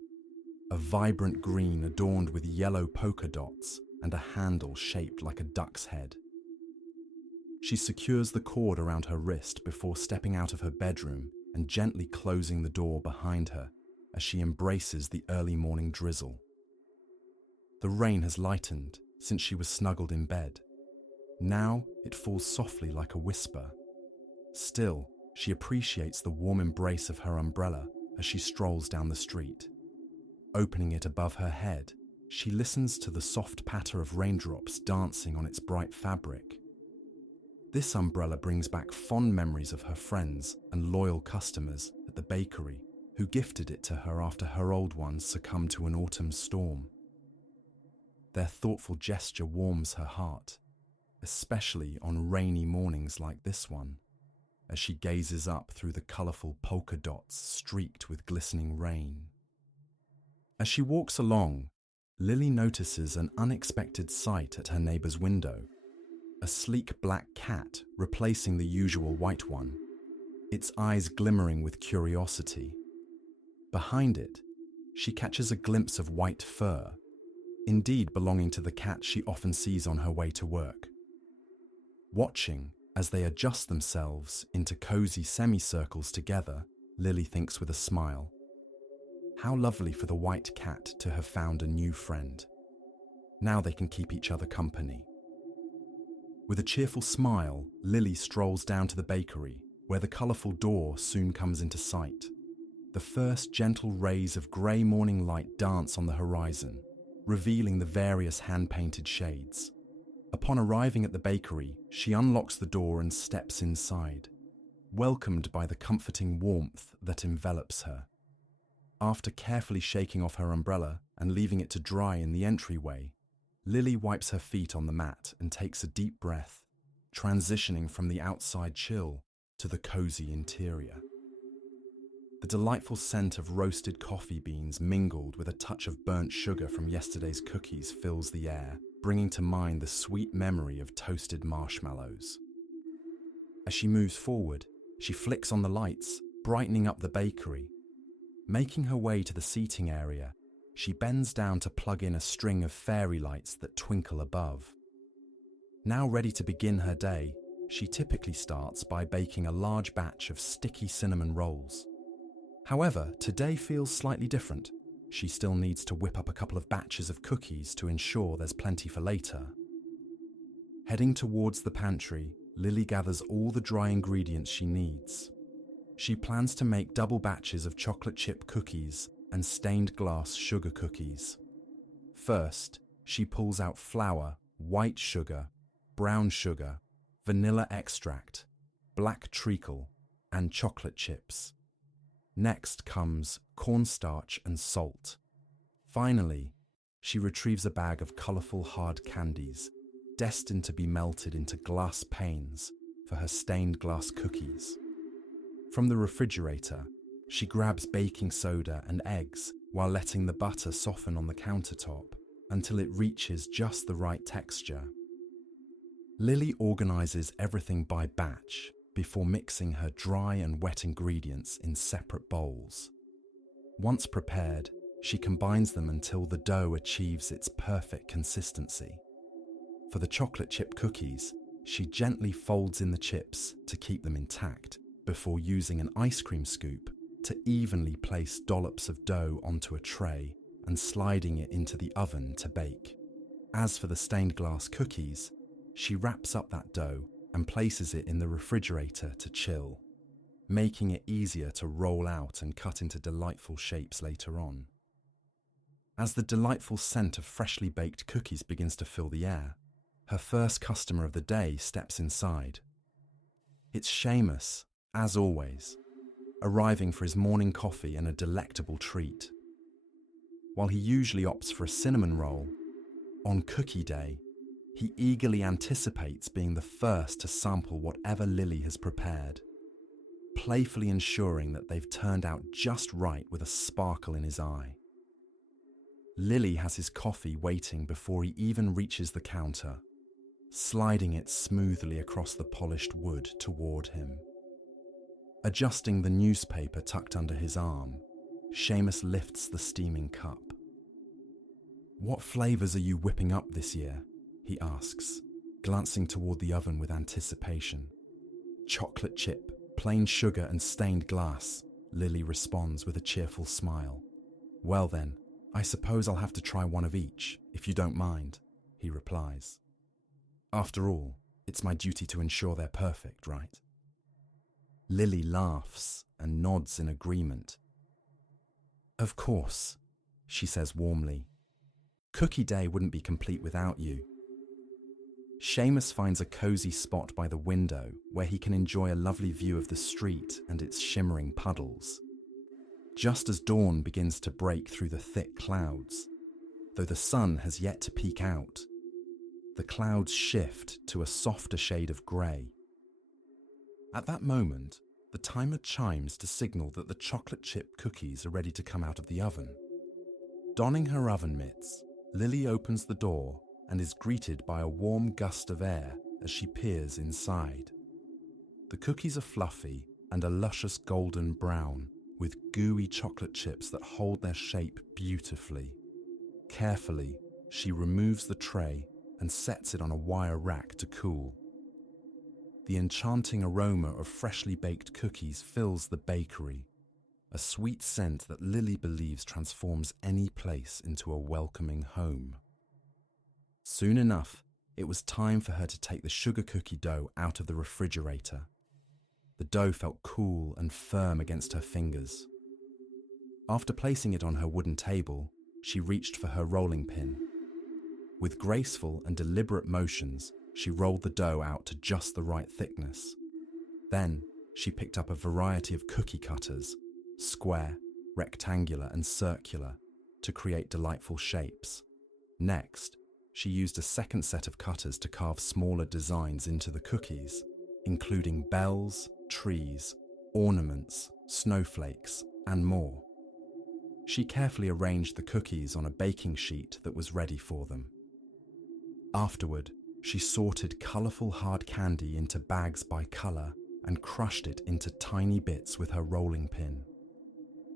a vibrant green adorned with yellow polka dots and a handle shaped like a duck's head. She secures the cord around her wrist before stepping out of her bedroom and gently closing the door behind her as she embraces the early morning drizzle. The rain has lightened since she was snuggled in bed. Now it falls softly like a whisper. Still, she appreciates the warm embrace of her umbrella as she strolls down the street. Opening it above her head, she listens to the soft patter of raindrops dancing on its bright fabric. This umbrella brings back fond memories of her friends and loyal customers at the bakery who gifted it to her after her old one succumbed to an autumn storm. Their thoughtful gesture warms her heart, especially on rainy mornings like this one, as she gazes up through the colourful polka dots streaked with glistening rain. As she walks along, Lily notices an unexpected sight at her neighbour's window. A sleek black cat replacing the usual white one, its eyes glimmering with curiosity. Behind it, she catches a glimpse of white fur, indeed belonging to the cat she often sees on her way to work. Watching as they adjust themselves into cosy semicircles together, Lily thinks with a smile, how lovely for the white cat to have found a new friend. Now they can keep each other company. With a cheerful smile, Lily strolls down to the bakery, where the colourful door soon comes into sight. The first gentle rays of grey morning light dance on the horizon, revealing the various hand-painted shades. Upon arriving at the bakery, she unlocks the door and steps inside, welcomed by the comforting warmth that envelops her. After carefully shaking off her umbrella and leaving it to dry in the entryway, Lily wipes her feet on the mat and takes a deep breath, transitioning from the outside chill to the cozy interior. The delightful scent of roasted coffee beans mingled with a touch of burnt sugar from yesterday's cookies fills the air, bringing to mind the sweet memory of toasted marshmallows. As she moves forward, she flicks on the lights, brightening up the bakery. Making her way to the seating area, she bends down to plug in a string of fairy lights that twinkle above. Now ready to begin her day, she typically starts by baking a large batch of sticky cinnamon rolls. However, today feels slightly different. She still needs to whip up a couple of batches of cookies to ensure there's plenty for later. Heading towards the pantry, Lily gathers all the dry ingredients she needs. She plans to make double batches of chocolate chip cookies and stained glass sugar cookies. First, she pulls out flour, white sugar, brown sugar, vanilla extract, black treacle, and chocolate chips. Next comes cornstarch and salt. Finally, she retrieves a bag of colourful hard candies, destined to be melted into glass panes for her stained glass cookies. From the refrigerator, she grabs baking soda and eggs while letting the butter soften on the countertop until it reaches just the right texture. Lily organises everything by batch before mixing her dry and wet ingredients in separate bowls. Once prepared, she combines them until the dough achieves its perfect consistency. For the chocolate chip cookies, she gently folds in the chips to keep them intact before using an ice cream scoop to evenly place dollops of dough onto a tray and sliding it into the oven to bake. As for the stained glass cookies, she wraps up that dough and places it in the refrigerator to chill, making it easier to roll out and cut into delightful shapes later on. As the delightful scent of freshly baked cookies begins to fill the air, her first customer of the day steps inside. It's Seamus, as always, arriving for his morning coffee and a delectable treat. While he usually opts for a cinnamon roll, on cookie day, he eagerly anticipates being the first to sample whatever Lily has prepared, playfully ensuring that they've turned out just right with a sparkle in his eye. Lily has his coffee waiting before he even reaches the counter, sliding it smoothly across the polished wood toward him. Adjusting the newspaper tucked under his arm, Seamus lifts the steaming cup. "What flavours are you whipping up this year?" he asks, glancing toward the oven with anticipation. "Chocolate chip, plain sugar and stained glass," Lily responds with a cheerful smile. "Well then, I suppose I'll have to try one of each, if you don't mind," he replies. "After all, it's my duty to ensure they're perfect, right?" Lily laughs and nods in agreement. "Of course," she says warmly. "Cookie day wouldn't be complete without you." Seamus finds a cosy spot by the window where he can enjoy a lovely view of the street and its shimmering puddles. Just as dawn begins to break through the thick clouds, though the sun has yet to peek out. The clouds shift to a softer shade of grey. At that moment, the timer chimes to signal that the chocolate chip cookies are ready to come out of the oven. Donning her oven mitts, Lily opens the door and is greeted by a warm gust of air as she peers inside. The cookies are fluffy and a luscious golden brown, with gooey chocolate chips that hold their shape beautifully. Carefully, she removes the tray and sets it on a wire rack to cool. The enchanting aroma of freshly baked cookies fills the bakery, a sweet scent that Lily believes transforms any place into a welcoming home. Soon enough, it was time for her to take the sugar cookie dough out of the refrigerator. The dough felt cool and firm against her fingers. After placing it on her wooden table, she reached for her rolling pin. With graceful and deliberate motions, she rolled the dough out to just the right thickness. Then, she picked up a variety of cookie cutters, square, rectangular, and circular, to create delightful shapes. Next, she used a second set of cutters to carve smaller designs into the cookies, including bells, trees, ornaments, snowflakes, and more. She carefully arranged the cookies on a baking sheet that was ready for them. Afterward, she sorted colourful hard candy into bags by colour and crushed it into tiny bits with her rolling pin.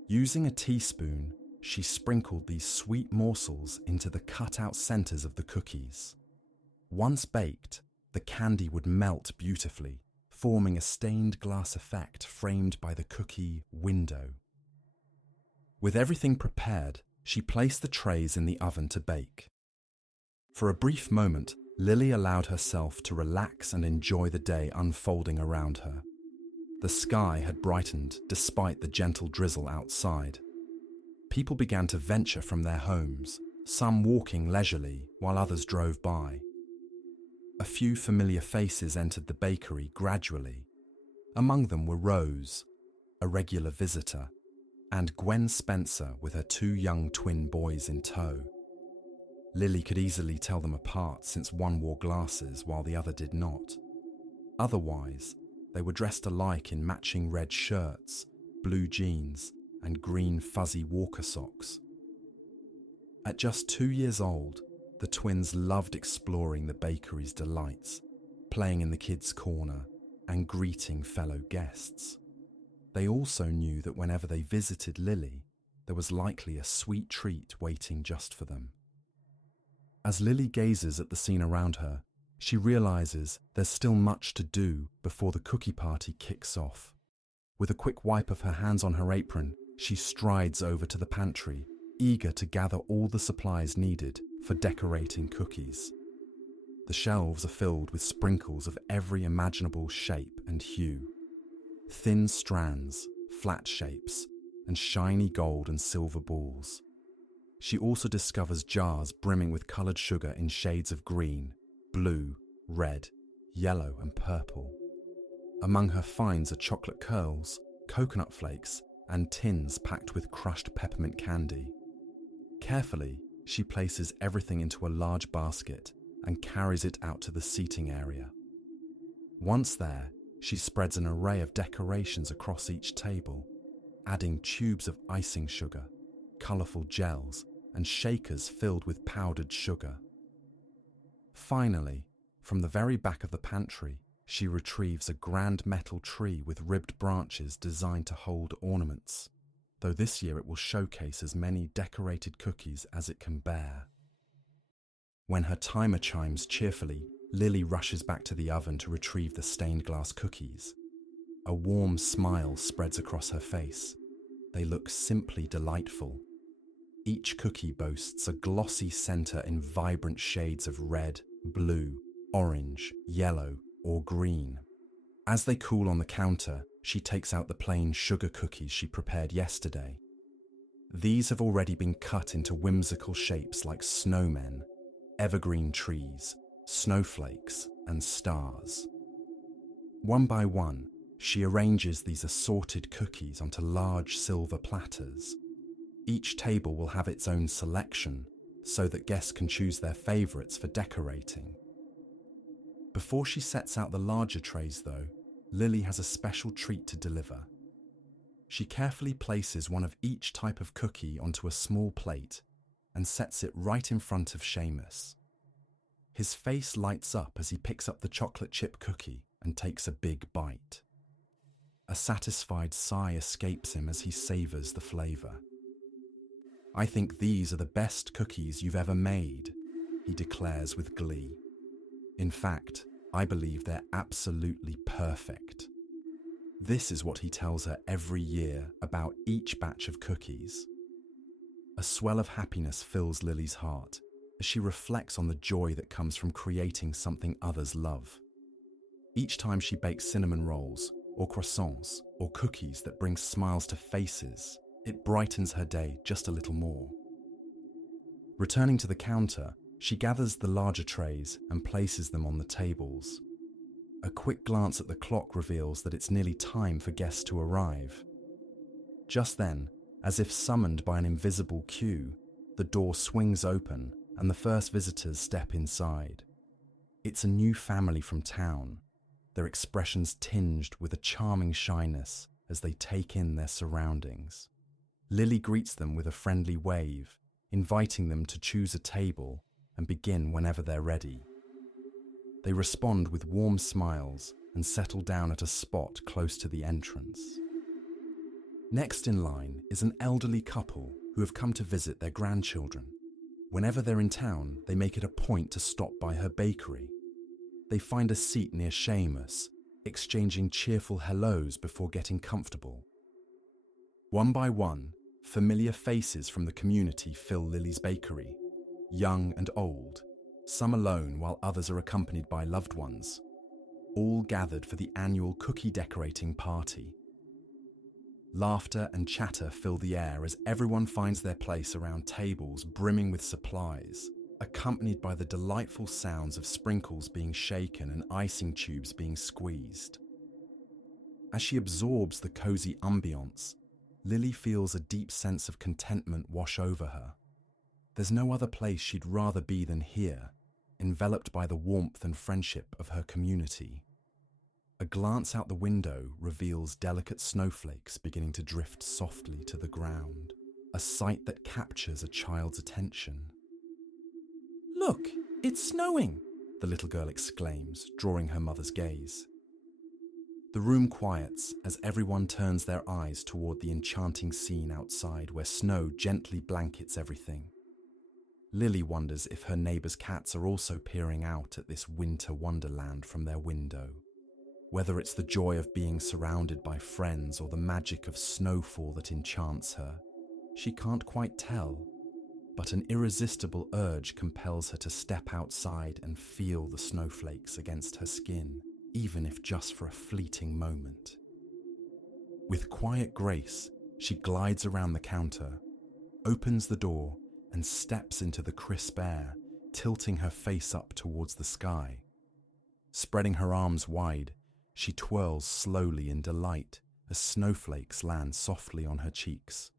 Using a teaspoon, she sprinkled these sweet morsels into the cut-out centres of the cookies. Once baked, the candy would melt beautifully, forming a stained glass effect framed by the cookie window. With everything prepared, she placed the trays in the oven to bake. For a brief moment, Lily allowed herself to relax and enjoy the day unfolding around her. The sky had brightened despite the gentle drizzle outside. People began to venture from their homes, some walking leisurely while others drove by. A few familiar faces entered the bakery gradually. Among them were Rose, a regular visitor, and Gwen Spencer with her 2 young twin boys in tow. Lily could easily tell them apart since one wore glasses while the other did not. Otherwise, they were dressed alike in matching red shirts, blue jeans, and green fuzzy Walker socks. At just 2 years old, the twins loved exploring the bakery's delights, playing in the kids' corner, and greeting fellow guests. They also knew that whenever they visited Lily, there was likely a sweet treat waiting just for them. As Lily gazes at the scene around her, she realizes there's still much to do before the cookie party kicks off. With a quick wipe of her hands on her apron, she strides over to the pantry, eager to gather all the supplies needed for decorating cookies. The shelves are filled with sprinkles of every imaginable shape and hue. Thin strands, flat shapes, and shiny gold and silver balls. She also discovers jars brimming with coloured sugar in shades of green, blue, red, yellow, and purple. Among her finds are chocolate curls, coconut flakes, and tins packed with crushed peppermint candy. Carefully, she places everything into a large basket and carries it out to the seating area. Once there, she spreads an array of decorations across each table, adding tubes of icing sugar, colourful gels, and shakers filled with powdered sugar. Finally, from the very back of the pantry, she retrieves a grand metal tree with ribbed branches designed to hold ornaments, though this year it will showcase as many decorated cookies as it can bear. When her timer chimes cheerfully, Lily rushes back to the oven to retrieve the stained glass cookies. A warm smile spreads across her face. They look simply delightful. Each cookie boasts a glossy center in vibrant shades of red, blue, orange, yellow, or green. As they cool on the counter, she takes out the plain sugar cookies she prepared yesterday. These have already been cut into whimsical shapes like snowmen, evergreen trees, snowflakes, and stars. One by one, she arranges these assorted cookies onto large silver platters. Each table will have its own selection, so that guests can choose their favorites for decorating. Before she sets out the larger trays, though, Lily has a special treat to deliver. She carefully places one of each type of cookie onto a small plate and sets it right in front of Seamus. His face lights up as he picks up the chocolate chip cookie and takes a big bite. A satisfied sigh escapes him as he savors the flavor. "I think these are the best cookies you've ever made," he declares with glee. "In fact, I believe they're absolutely perfect." This is what he tells her every year about each batch of cookies. A swell of happiness fills Lily's heart as she reflects on the joy that comes from creating something others love. Each time she bakes cinnamon rolls, or croissants, or cookies that bring smiles to faces, it brightens her day just a little more. Returning to the counter, she gathers the larger trays and places them on the tables. A quick glance at the clock reveals that it's nearly time for guests to arrive. Just then, as if summoned by an invisible cue, the door swings open and the first visitors step inside. It's a new family from town, their expressions tinged with a charming shyness as they take in their surroundings. Lily greets them with a friendly wave, inviting them to choose a table and begin whenever they're ready. They respond with warm smiles and settle down at a spot close to the entrance. Next in line is an elderly couple who have come to visit their grandchildren. Whenever they're in town, they make it a point to stop by her bakery. They find a seat near Seamus, exchanging cheerful hellos before getting comfortable. One by one, familiar faces from the community fill Lily's bakery, young and old, some alone while others are accompanied by loved ones, all gathered for the annual cookie decorating party. Laughter and chatter fill the air as everyone finds their place around tables brimming with supplies, accompanied by the delightful sounds of sprinkles being shaken and icing tubes being squeezed. As she absorbs the cozy ambience, Lily feels a deep sense of contentment wash over her. There's no other place she'd rather be than here, enveloped by the warmth and friendship of her community. A glance out the window reveals delicate snowflakes beginning to drift softly to the ground, a sight that captures a child's attention. "Look, it's snowing!" the little girl exclaims, drawing her mother's gaze. The room quiets as everyone turns their eyes toward the enchanting scene outside where snow gently blankets everything. Lily wonders if her neighbour's cats are also peering out at this winter wonderland from their window. Whether it's the joy of being surrounded by friends or the magic of snowfall that enchants her, she can't quite tell, but an irresistible urge compels her to step outside and feel the snowflakes against her skin, even if just for a fleeting moment. With quiet grace, she glides around the counter, opens the door, and steps into the crisp air, tilting her face up towards the sky. Spreading her arms wide, she twirls slowly in delight as snowflakes land softly on her cheeks.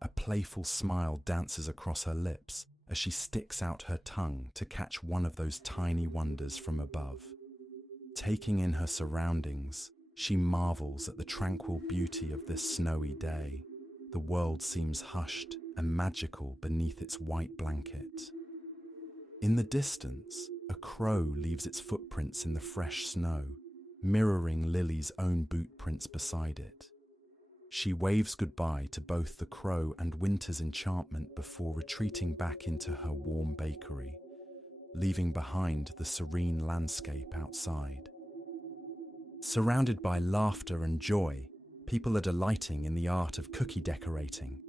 A playful smile dances across her lips as she sticks out her tongue to catch one of those tiny wonders from above. Taking in her surroundings, she marvels at the tranquil beauty of this snowy day. The world seems hushed and magical beneath its white blanket. In the distance, a crow leaves its footprints in the fresh snow, mirroring Lily's own boot prints beside it. She waves goodbye to both the crow and winter's enchantment before retreating back into her warm bakery, leaving behind the serene landscape outside. Surrounded by laughter and joy, people are delighting in the art of cookie decorating.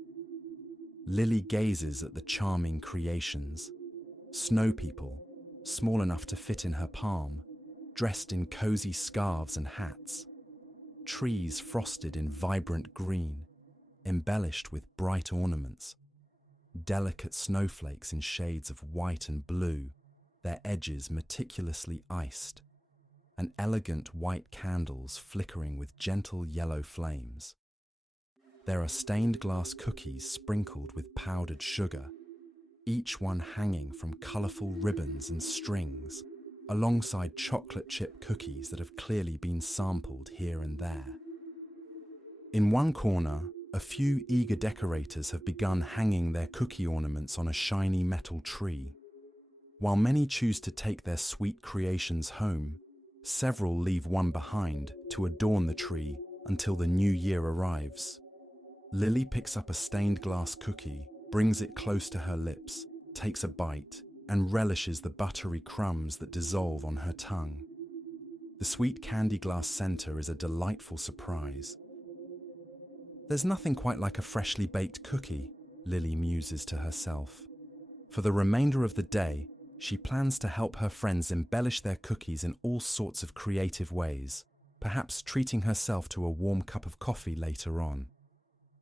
Lily gazes at the charming creations. Snow people, small enough to fit in her palm, dressed in cozy scarves and hats. Trees frosted in vibrant green, embellished with bright ornaments. Delicate snowflakes in shades of white and blue, their edges meticulously iced, and elegant white candles flickering with gentle yellow flames. There are stained glass cookies sprinkled with powdered sugar, each one hanging from colourful ribbons and strings, alongside chocolate chip cookies that have clearly been sampled here and there. In one corner, a few eager decorators have begun hanging their cookie ornaments on a shiny metal tree. While many choose to take their sweet creations home, several leave one behind to adorn the tree until the new year arrives. Lily picks up a stained glass cookie, brings it close to her lips, takes a bite, and relishes the buttery crumbs that dissolve on her tongue. The sweet candy glass center is a delightful surprise. There's nothing quite like a freshly baked cookie, Lily muses to herself. For the remainder of the day, she plans to help her friends embellish their cookies in all sorts of creative ways, perhaps treating herself to a warm cup of coffee later on.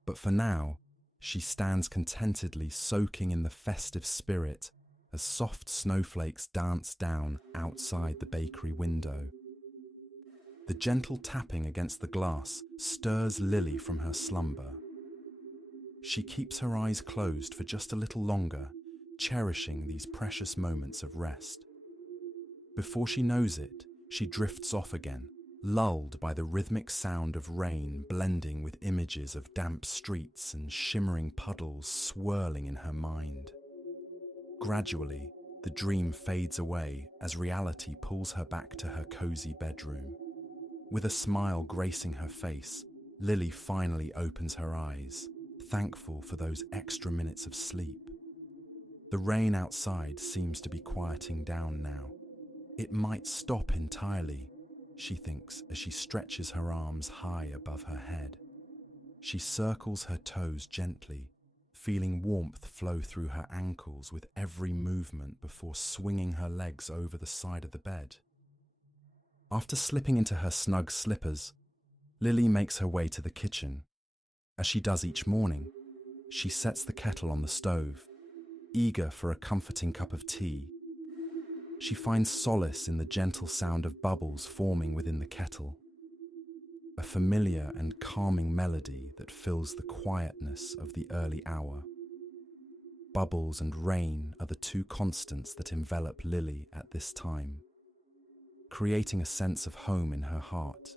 But for now, she stands contentedly soaking in the festive spirit as soft snowflakes dance down outside the bakery window. The gentle tapping against the glass stirs Lily from her slumber. She keeps her eyes closed for just a little longer, cherishing these precious moments of rest. Before she knows it, she drifts off again, lulled by the rhythmic sound of rain blending with images of damp streets and shimmering puddles swirling in her mind. Gradually, the dream fades away as reality pulls her back to her cozy bedroom. With a smile gracing her face, Lily finally opens her eyes, thankful for those extra minutes of sleep. The rain outside seems to be quieting down now. It might stop entirely, she thinks as she stretches her arms high above her head. She circles her toes gently, feeling warmth flow through her ankles with every movement before swinging her legs over the side of the bed. After slipping into her snug slippers, Lily makes her way to the kitchen. As she does each morning, she sets the kettle on the stove, eager for a comforting cup of tea. She finds solace in the gentle sound of bubbles forming within the kettle, a familiar and calming melody that fills the quietness of the early hour. Bubbles and rain are the two constants that envelop Lily at this time, creating a sense of home in her heart.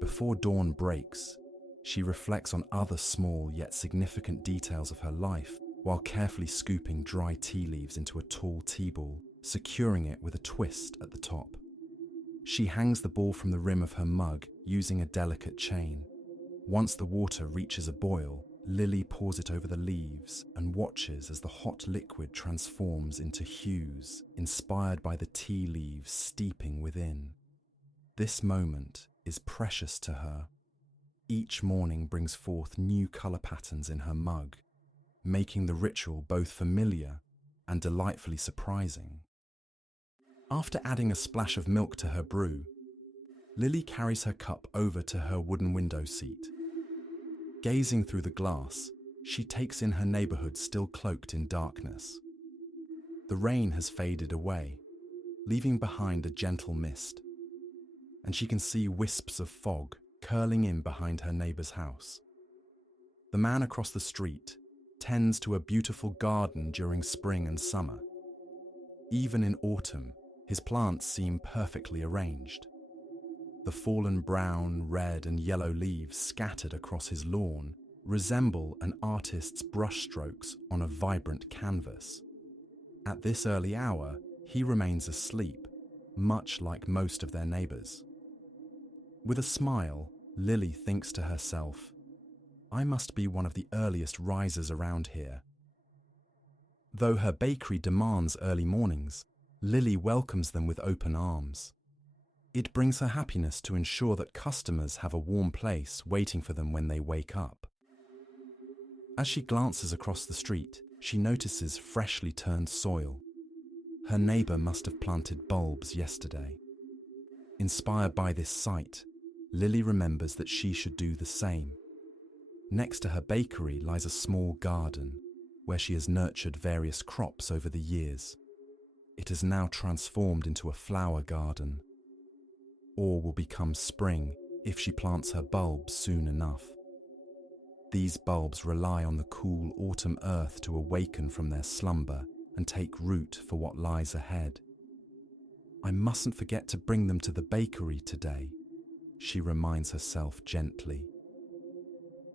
Before dawn breaks, she reflects on other small yet significant details of her life while carefully scooping dry tea leaves into a tall tea ball, securing it with a twist at the top. She hangs the ball from the rim of her mug using a delicate chain. Once the water reaches a boil, Lily pours it over the leaves and watches as the hot liquid transforms into hues inspired by the tea leaves steeping within. This moment is precious to her. Each morning brings forth new colour patterns in her mug, making the ritual both familiar and delightfully surprising. After adding a splash of milk to her brew, Lily carries her cup over to her wooden window seat. Gazing through the glass, she takes in her neighbourhood still cloaked in darkness. The rain has faded away, leaving behind a gentle mist, and she can see wisps of fog curling in behind her neighbour's house. The man across the street tends to a beautiful garden during spring and summer. Even in autumn, his plants seem perfectly arranged. The fallen brown, red and yellow leaves scattered across his lawn resemble an artist's brushstrokes on a vibrant canvas. At this early hour, he remains asleep, much like most of their neighbours. With a smile, Lily thinks to herself, "I must be one of the earliest risers around here." Though her bakery demands early mornings, Lily welcomes them with open arms. It brings her happiness to ensure that customers have a warm place waiting for them when they wake up. As she glances across the street, she notices freshly turned soil. Her neighbour must have planted bulbs yesterday. Inspired by this sight, Lily remembers that she should do the same. Next to her bakery lies a small garden, where she has nurtured various crops over the years. It has now transformed into a flower garden. All will become spring if she plants her bulbs soon enough. These bulbs rely on the cool autumn earth to awaken from their slumber and take root for what lies ahead. I mustn't forget to bring them to the bakery today, she reminds herself gently.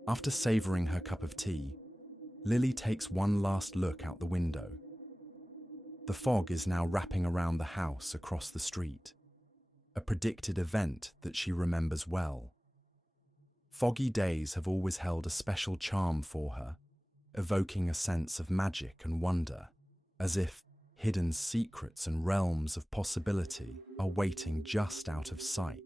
After savouring her cup of tea, Lily takes one last look out the window. The fog is now wrapping around the house across the street, a predicted event that she remembers well. Foggy days have always held a special charm for her, evoking a sense of magic and wonder, as if hidden secrets and realms of possibility are waiting just out of sight.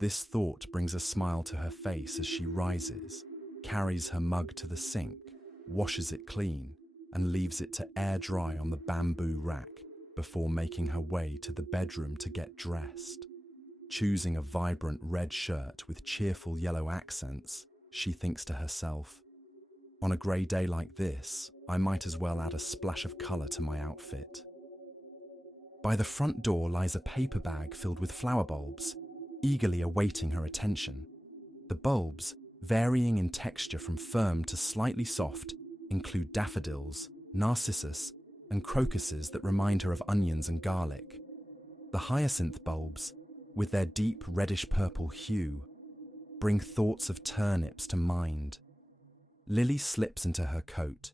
This thought brings a smile to her face as she rises, carries her mug to the sink, washes it clean, and leaves it to air dry on the bamboo rack before making her way to the bedroom to get dressed. Choosing a vibrant red shirt with cheerful yellow accents, she thinks to herself, on a grey day like this, I might as well add a splash of colour to my outfit. By the front door lies a paper bag filled with flower bulbs, eagerly awaiting her attention. The bulbs, varying in texture from firm to slightly soft, include daffodils, narcissus, and crocuses that remind her of onions and garlic. The hyacinth bulbs, with their deep reddish-purple hue, bring thoughts of turnips to mind. Lily slips into her coat,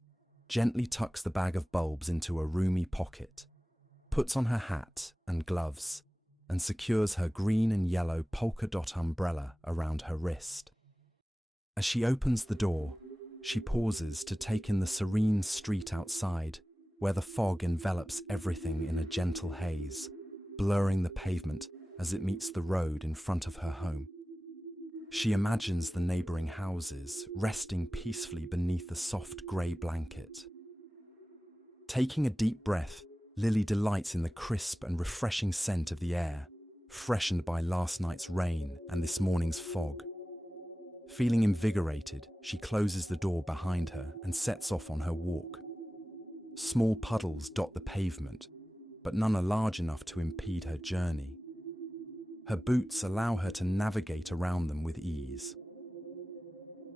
gently tucks the bag of bulbs into a roomy pocket, puts on her hat and gloves, and secures her green and yellow polka dot umbrella around her wrist. As she opens the door, she pauses to take in the serene street outside, where the fog envelops everything in a gentle haze, blurring the pavement as it meets the road in front of her home. She imagines the neighbouring houses resting peacefully beneath a soft grey blanket. Taking a deep breath, Lily delights in the crisp and refreshing scent of the air, freshened by last night's rain and this morning's fog. Feeling invigorated, she closes the door behind her and sets off on her walk. Small puddles dot the pavement, but none are large enough to impede her journey. Her boots allow her to navigate around them with ease.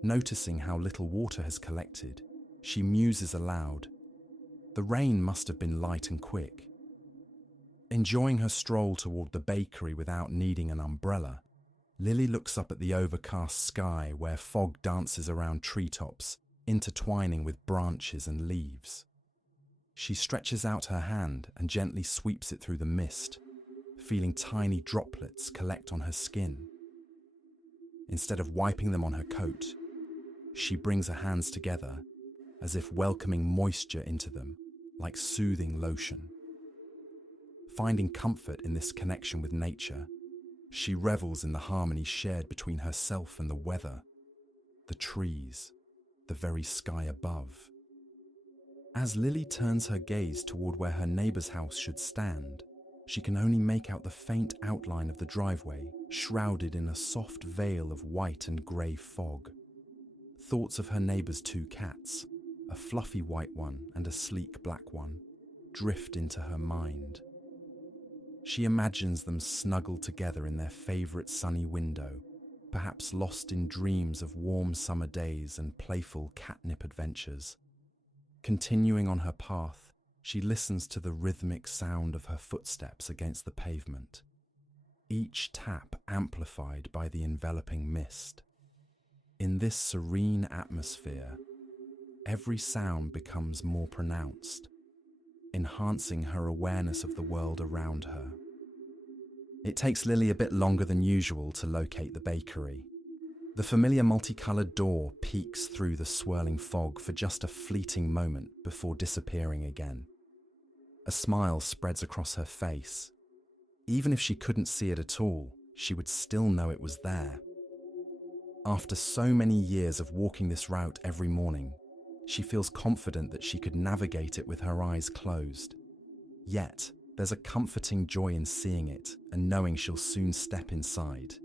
Noticing how little water has collected, she muses aloud. The rain must have been light and quick. Enjoying her stroll toward the bakery without needing an umbrella, Lily looks up at the overcast sky where fog dances around treetops, intertwining with branches and leaves. She stretches out her hand and gently sweeps it through the mist, feeling tiny droplets collect on her skin. Instead of wiping them on her coat, she brings her hands together as if welcoming moisture into them, like soothing lotion. Finding comfort in this connection with nature, she revels in the harmony shared between herself and the weather, the trees, the very sky above. As Lily turns her gaze toward where her neighbour's house should stand, she can only make out the faint outline of the driveway, shrouded in a soft veil of white and grey fog. Thoughts of her neighbour's two cats, a fluffy white one and a sleek black one, drift into her mind. She imagines them snuggled together in their favourite sunny window, perhaps lost in dreams of warm summer days and playful catnip adventures. Continuing on her path, she listens to the rhythmic sound of her footsteps against the pavement, each tap amplified by the enveloping mist. In this serene atmosphere, every sound becomes more pronounced, enhancing her awareness of the world around her. It takes Lily a bit longer than usual to locate the bakery. The familiar multicoloured door peeks through the swirling fog for just a fleeting moment before disappearing again. A smile spreads across her face. Even if she couldn't see it at all, she would still know it was there. After so many years of walking this route every morning, she feels confident that she could navigate it with her eyes closed. Yet, there's a comforting joy in seeing it and knowing she'll soon step inside,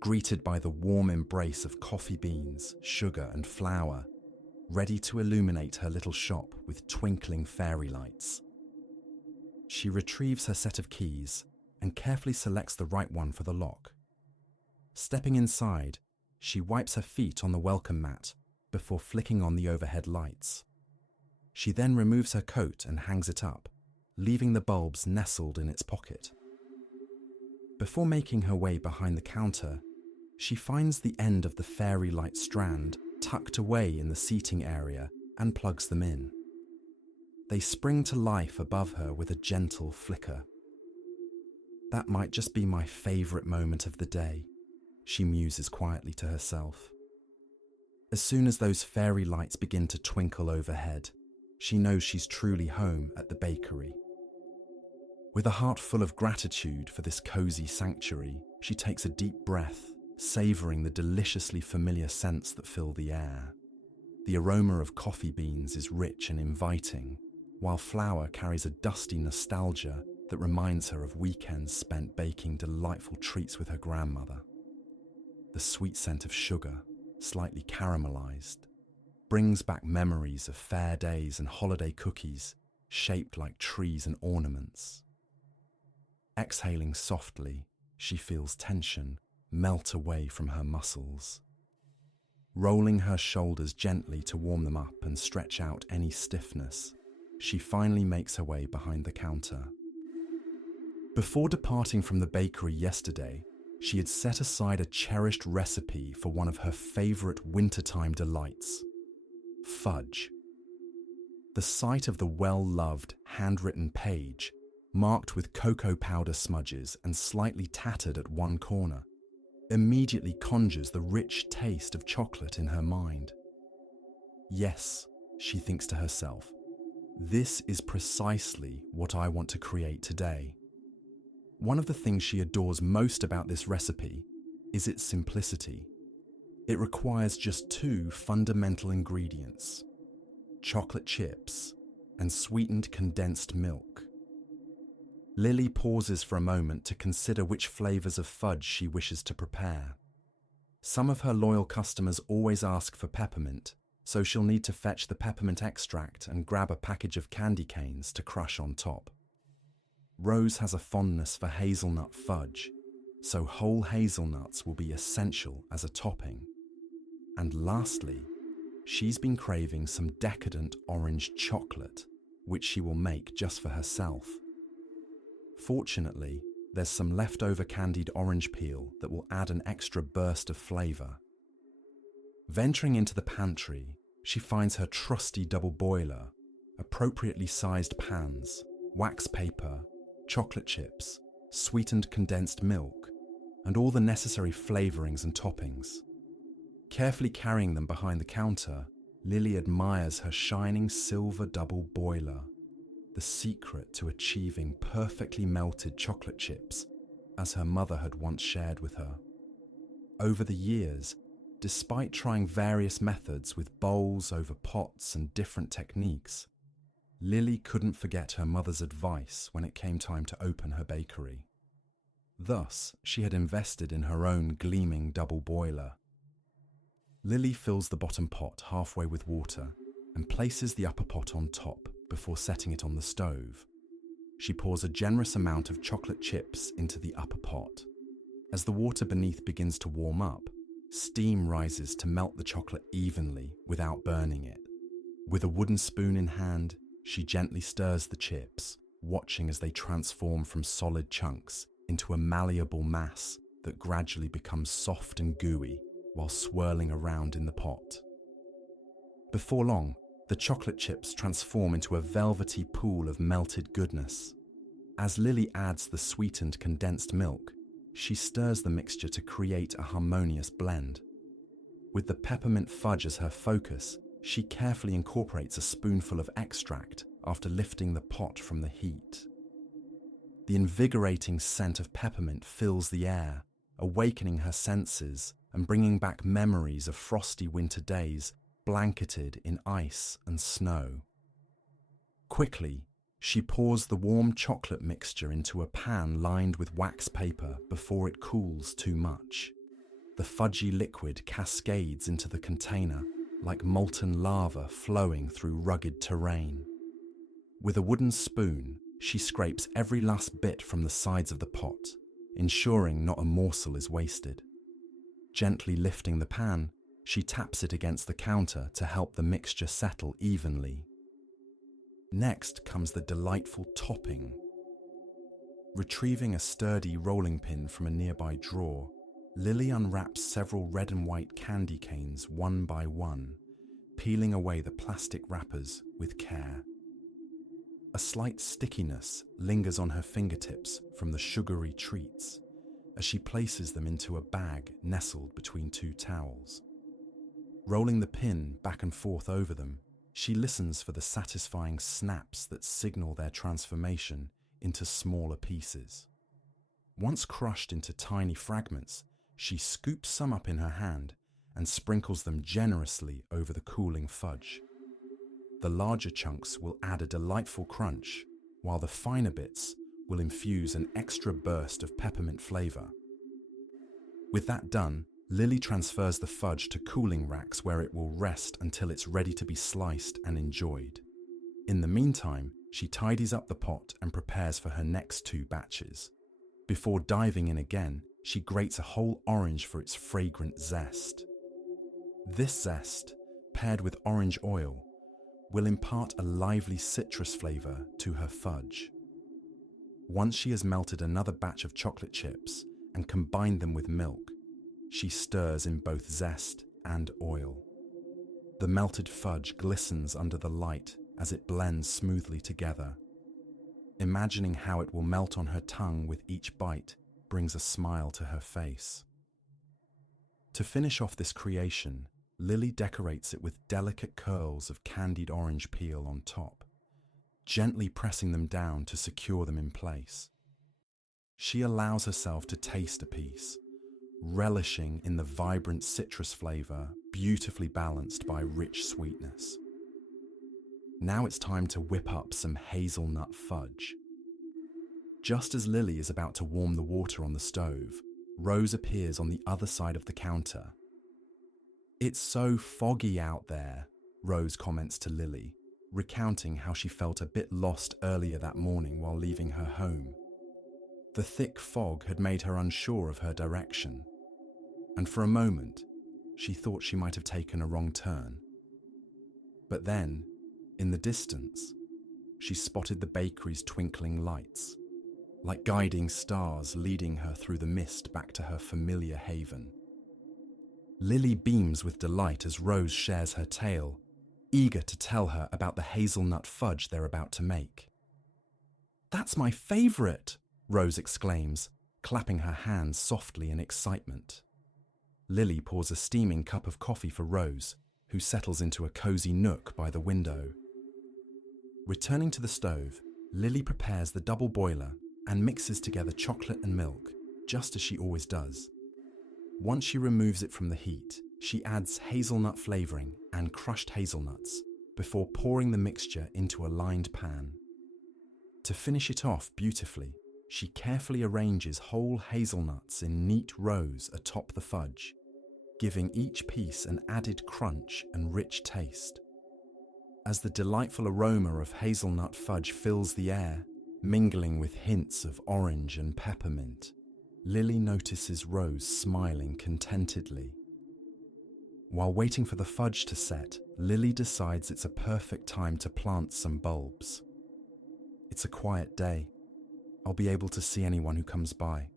greeted by the warm embrace of coffee beans, sugar and flour, ready to illuminate her little shop with twinkling fairy lights. She retrieves her set of keys and carefully selects the right one for the lock. Stepping inside, She wipes her feet on the welcome mat before flicking on the overhead lights. She then removes her coat and hangs it up, leaving the bulbs nestled in its pocket. Before making her way behind the counter, she finds the end of the fairy light strand tucked away in the seating area and plugs them in. They spring to life above her with a gentle flicker. That might just be my favourite moment of the day, she muses quietly to herself. As soon as those fairy lights begin to twinkle overhead, she knows she's truly home at the bakery. With a heart full of gratitude for this cosy sanctuary, she takes a deep breath, savouring the deliciously familiar scents that fill the air. The aroma of coffee beans is rich and inviting, while flour carries a dusty nostalgia that reminds her of weekends spent baking delightful treats with her grandmother. The sweet scent of sugar, slightly caramelized, brings back memories of fair days and holiday cookies shaped like trees and ornaments. Exhaling softly, she feels tension melt away from her muscles. Rolling her shoulders gently to warm them up and stretch out any stiffness, she finally makes her way behind the counter. Before departing from the bakery yesterday, she had set aside a cherished recipe for one of her favourite wintertime delights: fudge. The sight of the well-loved, handwritten page, marked with cocoa powder smudges and slightly tattered at one corner, immediately conjures the rich taste of chocolate in her mind. Yes, she thinks to herself, this is precisely what I want to create today. One of the things she adores most about this recipe is its simplicity. It requires just 2 fundamental ingredients: chocolate chips and sweetened condensed milk. Lily pauses for a moment to consider which flavours of fudge she wishes to prepare. Some of her loyal customers always ask for peppermint, so she'll need to fetch the peppermint extract and grab a package of candy canes to crush on top. Rose has a fondness for hazelnut fudge, so whole hazelnuts will be essential as a topping. And lastly, she's been craving some decadent orange chocolate, which she will make just for herself. Fortunately, there's some leftover candied orange peel that will add an extra burst of flavour. Venturing into the pantry, she finds her trusty double boiler, appropriately sized pans, wax paper, chocolate chips, sweetened condensed milk, and all the necessary flavourings and toppings. Carefully carrying them behind the counter, Lily admires her shining silver double boiler, the secret to achieving perfectly melted chocolate chips, as her mother had once shared with her. Over the years, despite trying various methods with bowls over pots and different techniques, Lily couldn't forget her mother's advice when it came time to open her bakery. Thus, she had invested in her own gleaming double boiler. Lily fills the bottom pot halfway with water and places the upper pot on top before setting it on the stove. She pours a generous amount of chocolate chips into the upper pot. As the water beneath begins to warm up, steam rises to melt the chocolate evenly without burning it. With a wooden spoon in hand, she gently stirs the chips, watching as they transform from solid chunks into a malleable mass that gradually becomes soft and gooey while swirling around in the pot. Before long, the chocolate chips transform into a velvety pool of melted goodness. As Lily adds the sweetened condensed milk, she stirs the mixture to create a harmonious blend. With the peppermint fudge as her focus, she carefully incorporates a spoonful of extract after lifting the pot from the heat. The invigorating scent of peppermint fills the air, awakening her senses and bringing back memories of frosty winter days blanketed in ice and snow. Quickly, she pours the warm chocolate mixture into a pan lined with wax paper before it cools too much. The fudgy liquid cascades into the container like molten lava flowing through rugged terrain. With a wooden spoon, she scrapes every last bit from the sides of the pot, ensuring not a morsel is wasted. Gently lifting the pan, she taps it against the counter to help the mixture settle evenly. Next comes the delightful topping. Retrieving a sturdy rolling pin from a nearby drawer, Lily unwraps several red and white candy canes one by one, peeling away the plastic wrappers with care. A slight stickiness lingers on her fingertips from the sugary treats as she places them into a bag nestled between two towels. Rolling the pin back and forth over them, she listens for the satisfying snaps that signal their transformation into smaller pieces. Once crushed into tiny fragments, she scoops some up in her hand and sprinkles them generously over the cooling fudge. The larger chunks will add a delightful crunch, while the finer bits will infuse an extra burst of peppermint flavor. With that done, Lily transfers the fudge to cooling racks where it will rest until it's ready to be sliced and enjoyed. In the meantime, she tidies up the pot and prepares for her next two batches. Before diving in again, she grates a whole orange for its fragrant zest. This zest, paired with orange oil, will impart a lively citrus flavor to her fudge. Once she has melted another batch of chocolate chips and combined them with milk, she stirs in both zest and oil. The melted fudge glistens under the light as it blends smoothly together. Imagining how it will melt on her tongue with each bite brings a smile to her face. To finish off this creation, Lily decorates it with delicate curls of candied orange peel on top, gently pressing them down to secure them in place. She allows herself to taste a piece, relishing in the vibrant citrus flavor beautifully balanced by rich sweetness. Now it's time to whip up some hazelnut fudge. Just as Lily is about to warm the water on the stove, Rose appears on the other side of the counter. "It's so foggy out there," Rose comments to Lily, recounting how she felt a bit lost earlier that morning while leaving her home. The thick fog had made her unsure of her direction, and for a moment, she thought she might have taken a wrong turn. But then, in the distance, she spotted the bakery's twinkling lights, like guiding stars leading her through the mist back to her familiar haven. Lily beams with delight as Rose shares her tale, eager to tell her about the hazelnut fudge they're about to make. "That's my favorite!" Rose exclaims, clapping her hands softly in excitement. Lily pours a steaming cup of coffee for Rose, who settles into a cozy nook by the window. Returning to the stove, Lily prepares the double boiler and mixes together chocolate and milk, just as she always does. Once she removes it from the heat, she adds hazelnut flavoring and crushed hazelnuts before pouring the mixture into a lined pan. To finish it off beautifully, she carefully arranges whole hazelnuts in neat rows atop the fudge, giving each piece an added crunch and rich taste. As the delightful aroma of hazelnut fudge fills the air, mingling with hints of orange and peppermint, Lily notices Rose smiling contentedly. While waiting for the fudge to set, Lily decides it's a perfect time to plant some bulbs. It's a quiet day. I'll be able to see anyone who comes by,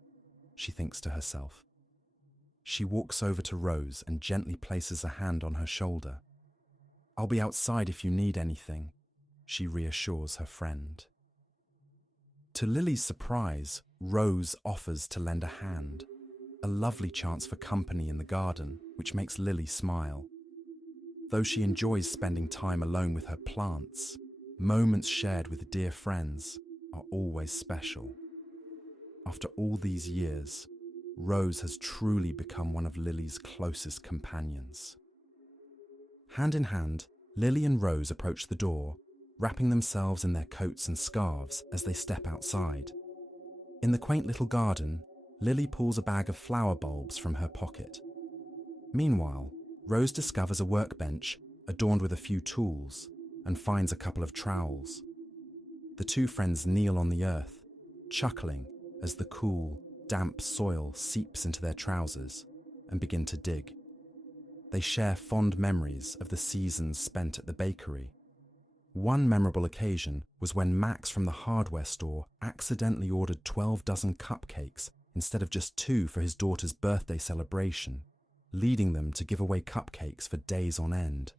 she thinks to herself. She walks over to Rose and gently places a hand on her shoulder. "I'll be outside if you need anything," she reassures her friend. To Lily's surprise, Rose offers to lend a hand, a lovely chance for company in the garden, which makes Lily smile. Though she enjoys spending time alone with her plants, moments shared with dear friends are always special. After all these years, Rose has truly become one of Lily's closest companions. Hand in hand, Lily and Rose approach the door, wrapping themselves in their coats and scarves as they step outside. In the quaint little garden, Lily pulls a bag of flower bulbs from her pocket. Meanwhile, Rose discovers a workbench adorned with a few tools and finds a couple of trowels. The two friends kneel on the earth, chuckling as the cool, damp soil seeps into their trousers and begin to dig. They share fond memories of the seasons spent at the bakery. One memorable occasion was when Max from the hardware store accidentally ordered 12 dozen cupcakes instead of just 2 for his daughter's birthday celebration, leading them to give away cupcakes for days on end.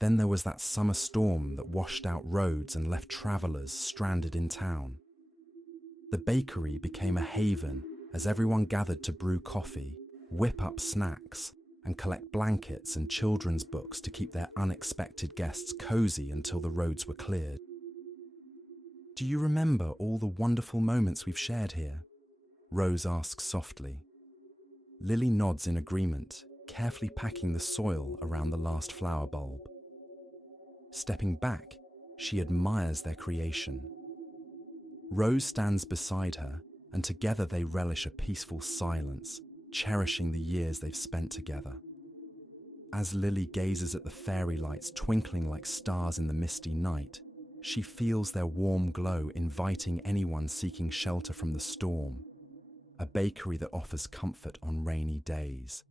Then there was that summer storm that washed out roads and left travelers stranded in town. The bakery became a haven as everyone gathered to brew coffee, whip up snacks, and collect blankets and children's books to keep their unexpected guests cozy until the roads were cleared. "Do you remember all the wonderful moments we've shared here?" Rose asks softly. Lily nods in agreement, carefully packing the soil around the last flower bulb. Stepping back, she admires their creation. Rose stands beside her, and together they relish a peaceful silence, cherishing the years they've spent together. As Lily gazes at the fairy lights twinkling like stars in the misty night, she feels their warm glow inviting anyone seeking shelter from the storm, a bakery that offers comfort on rainy days.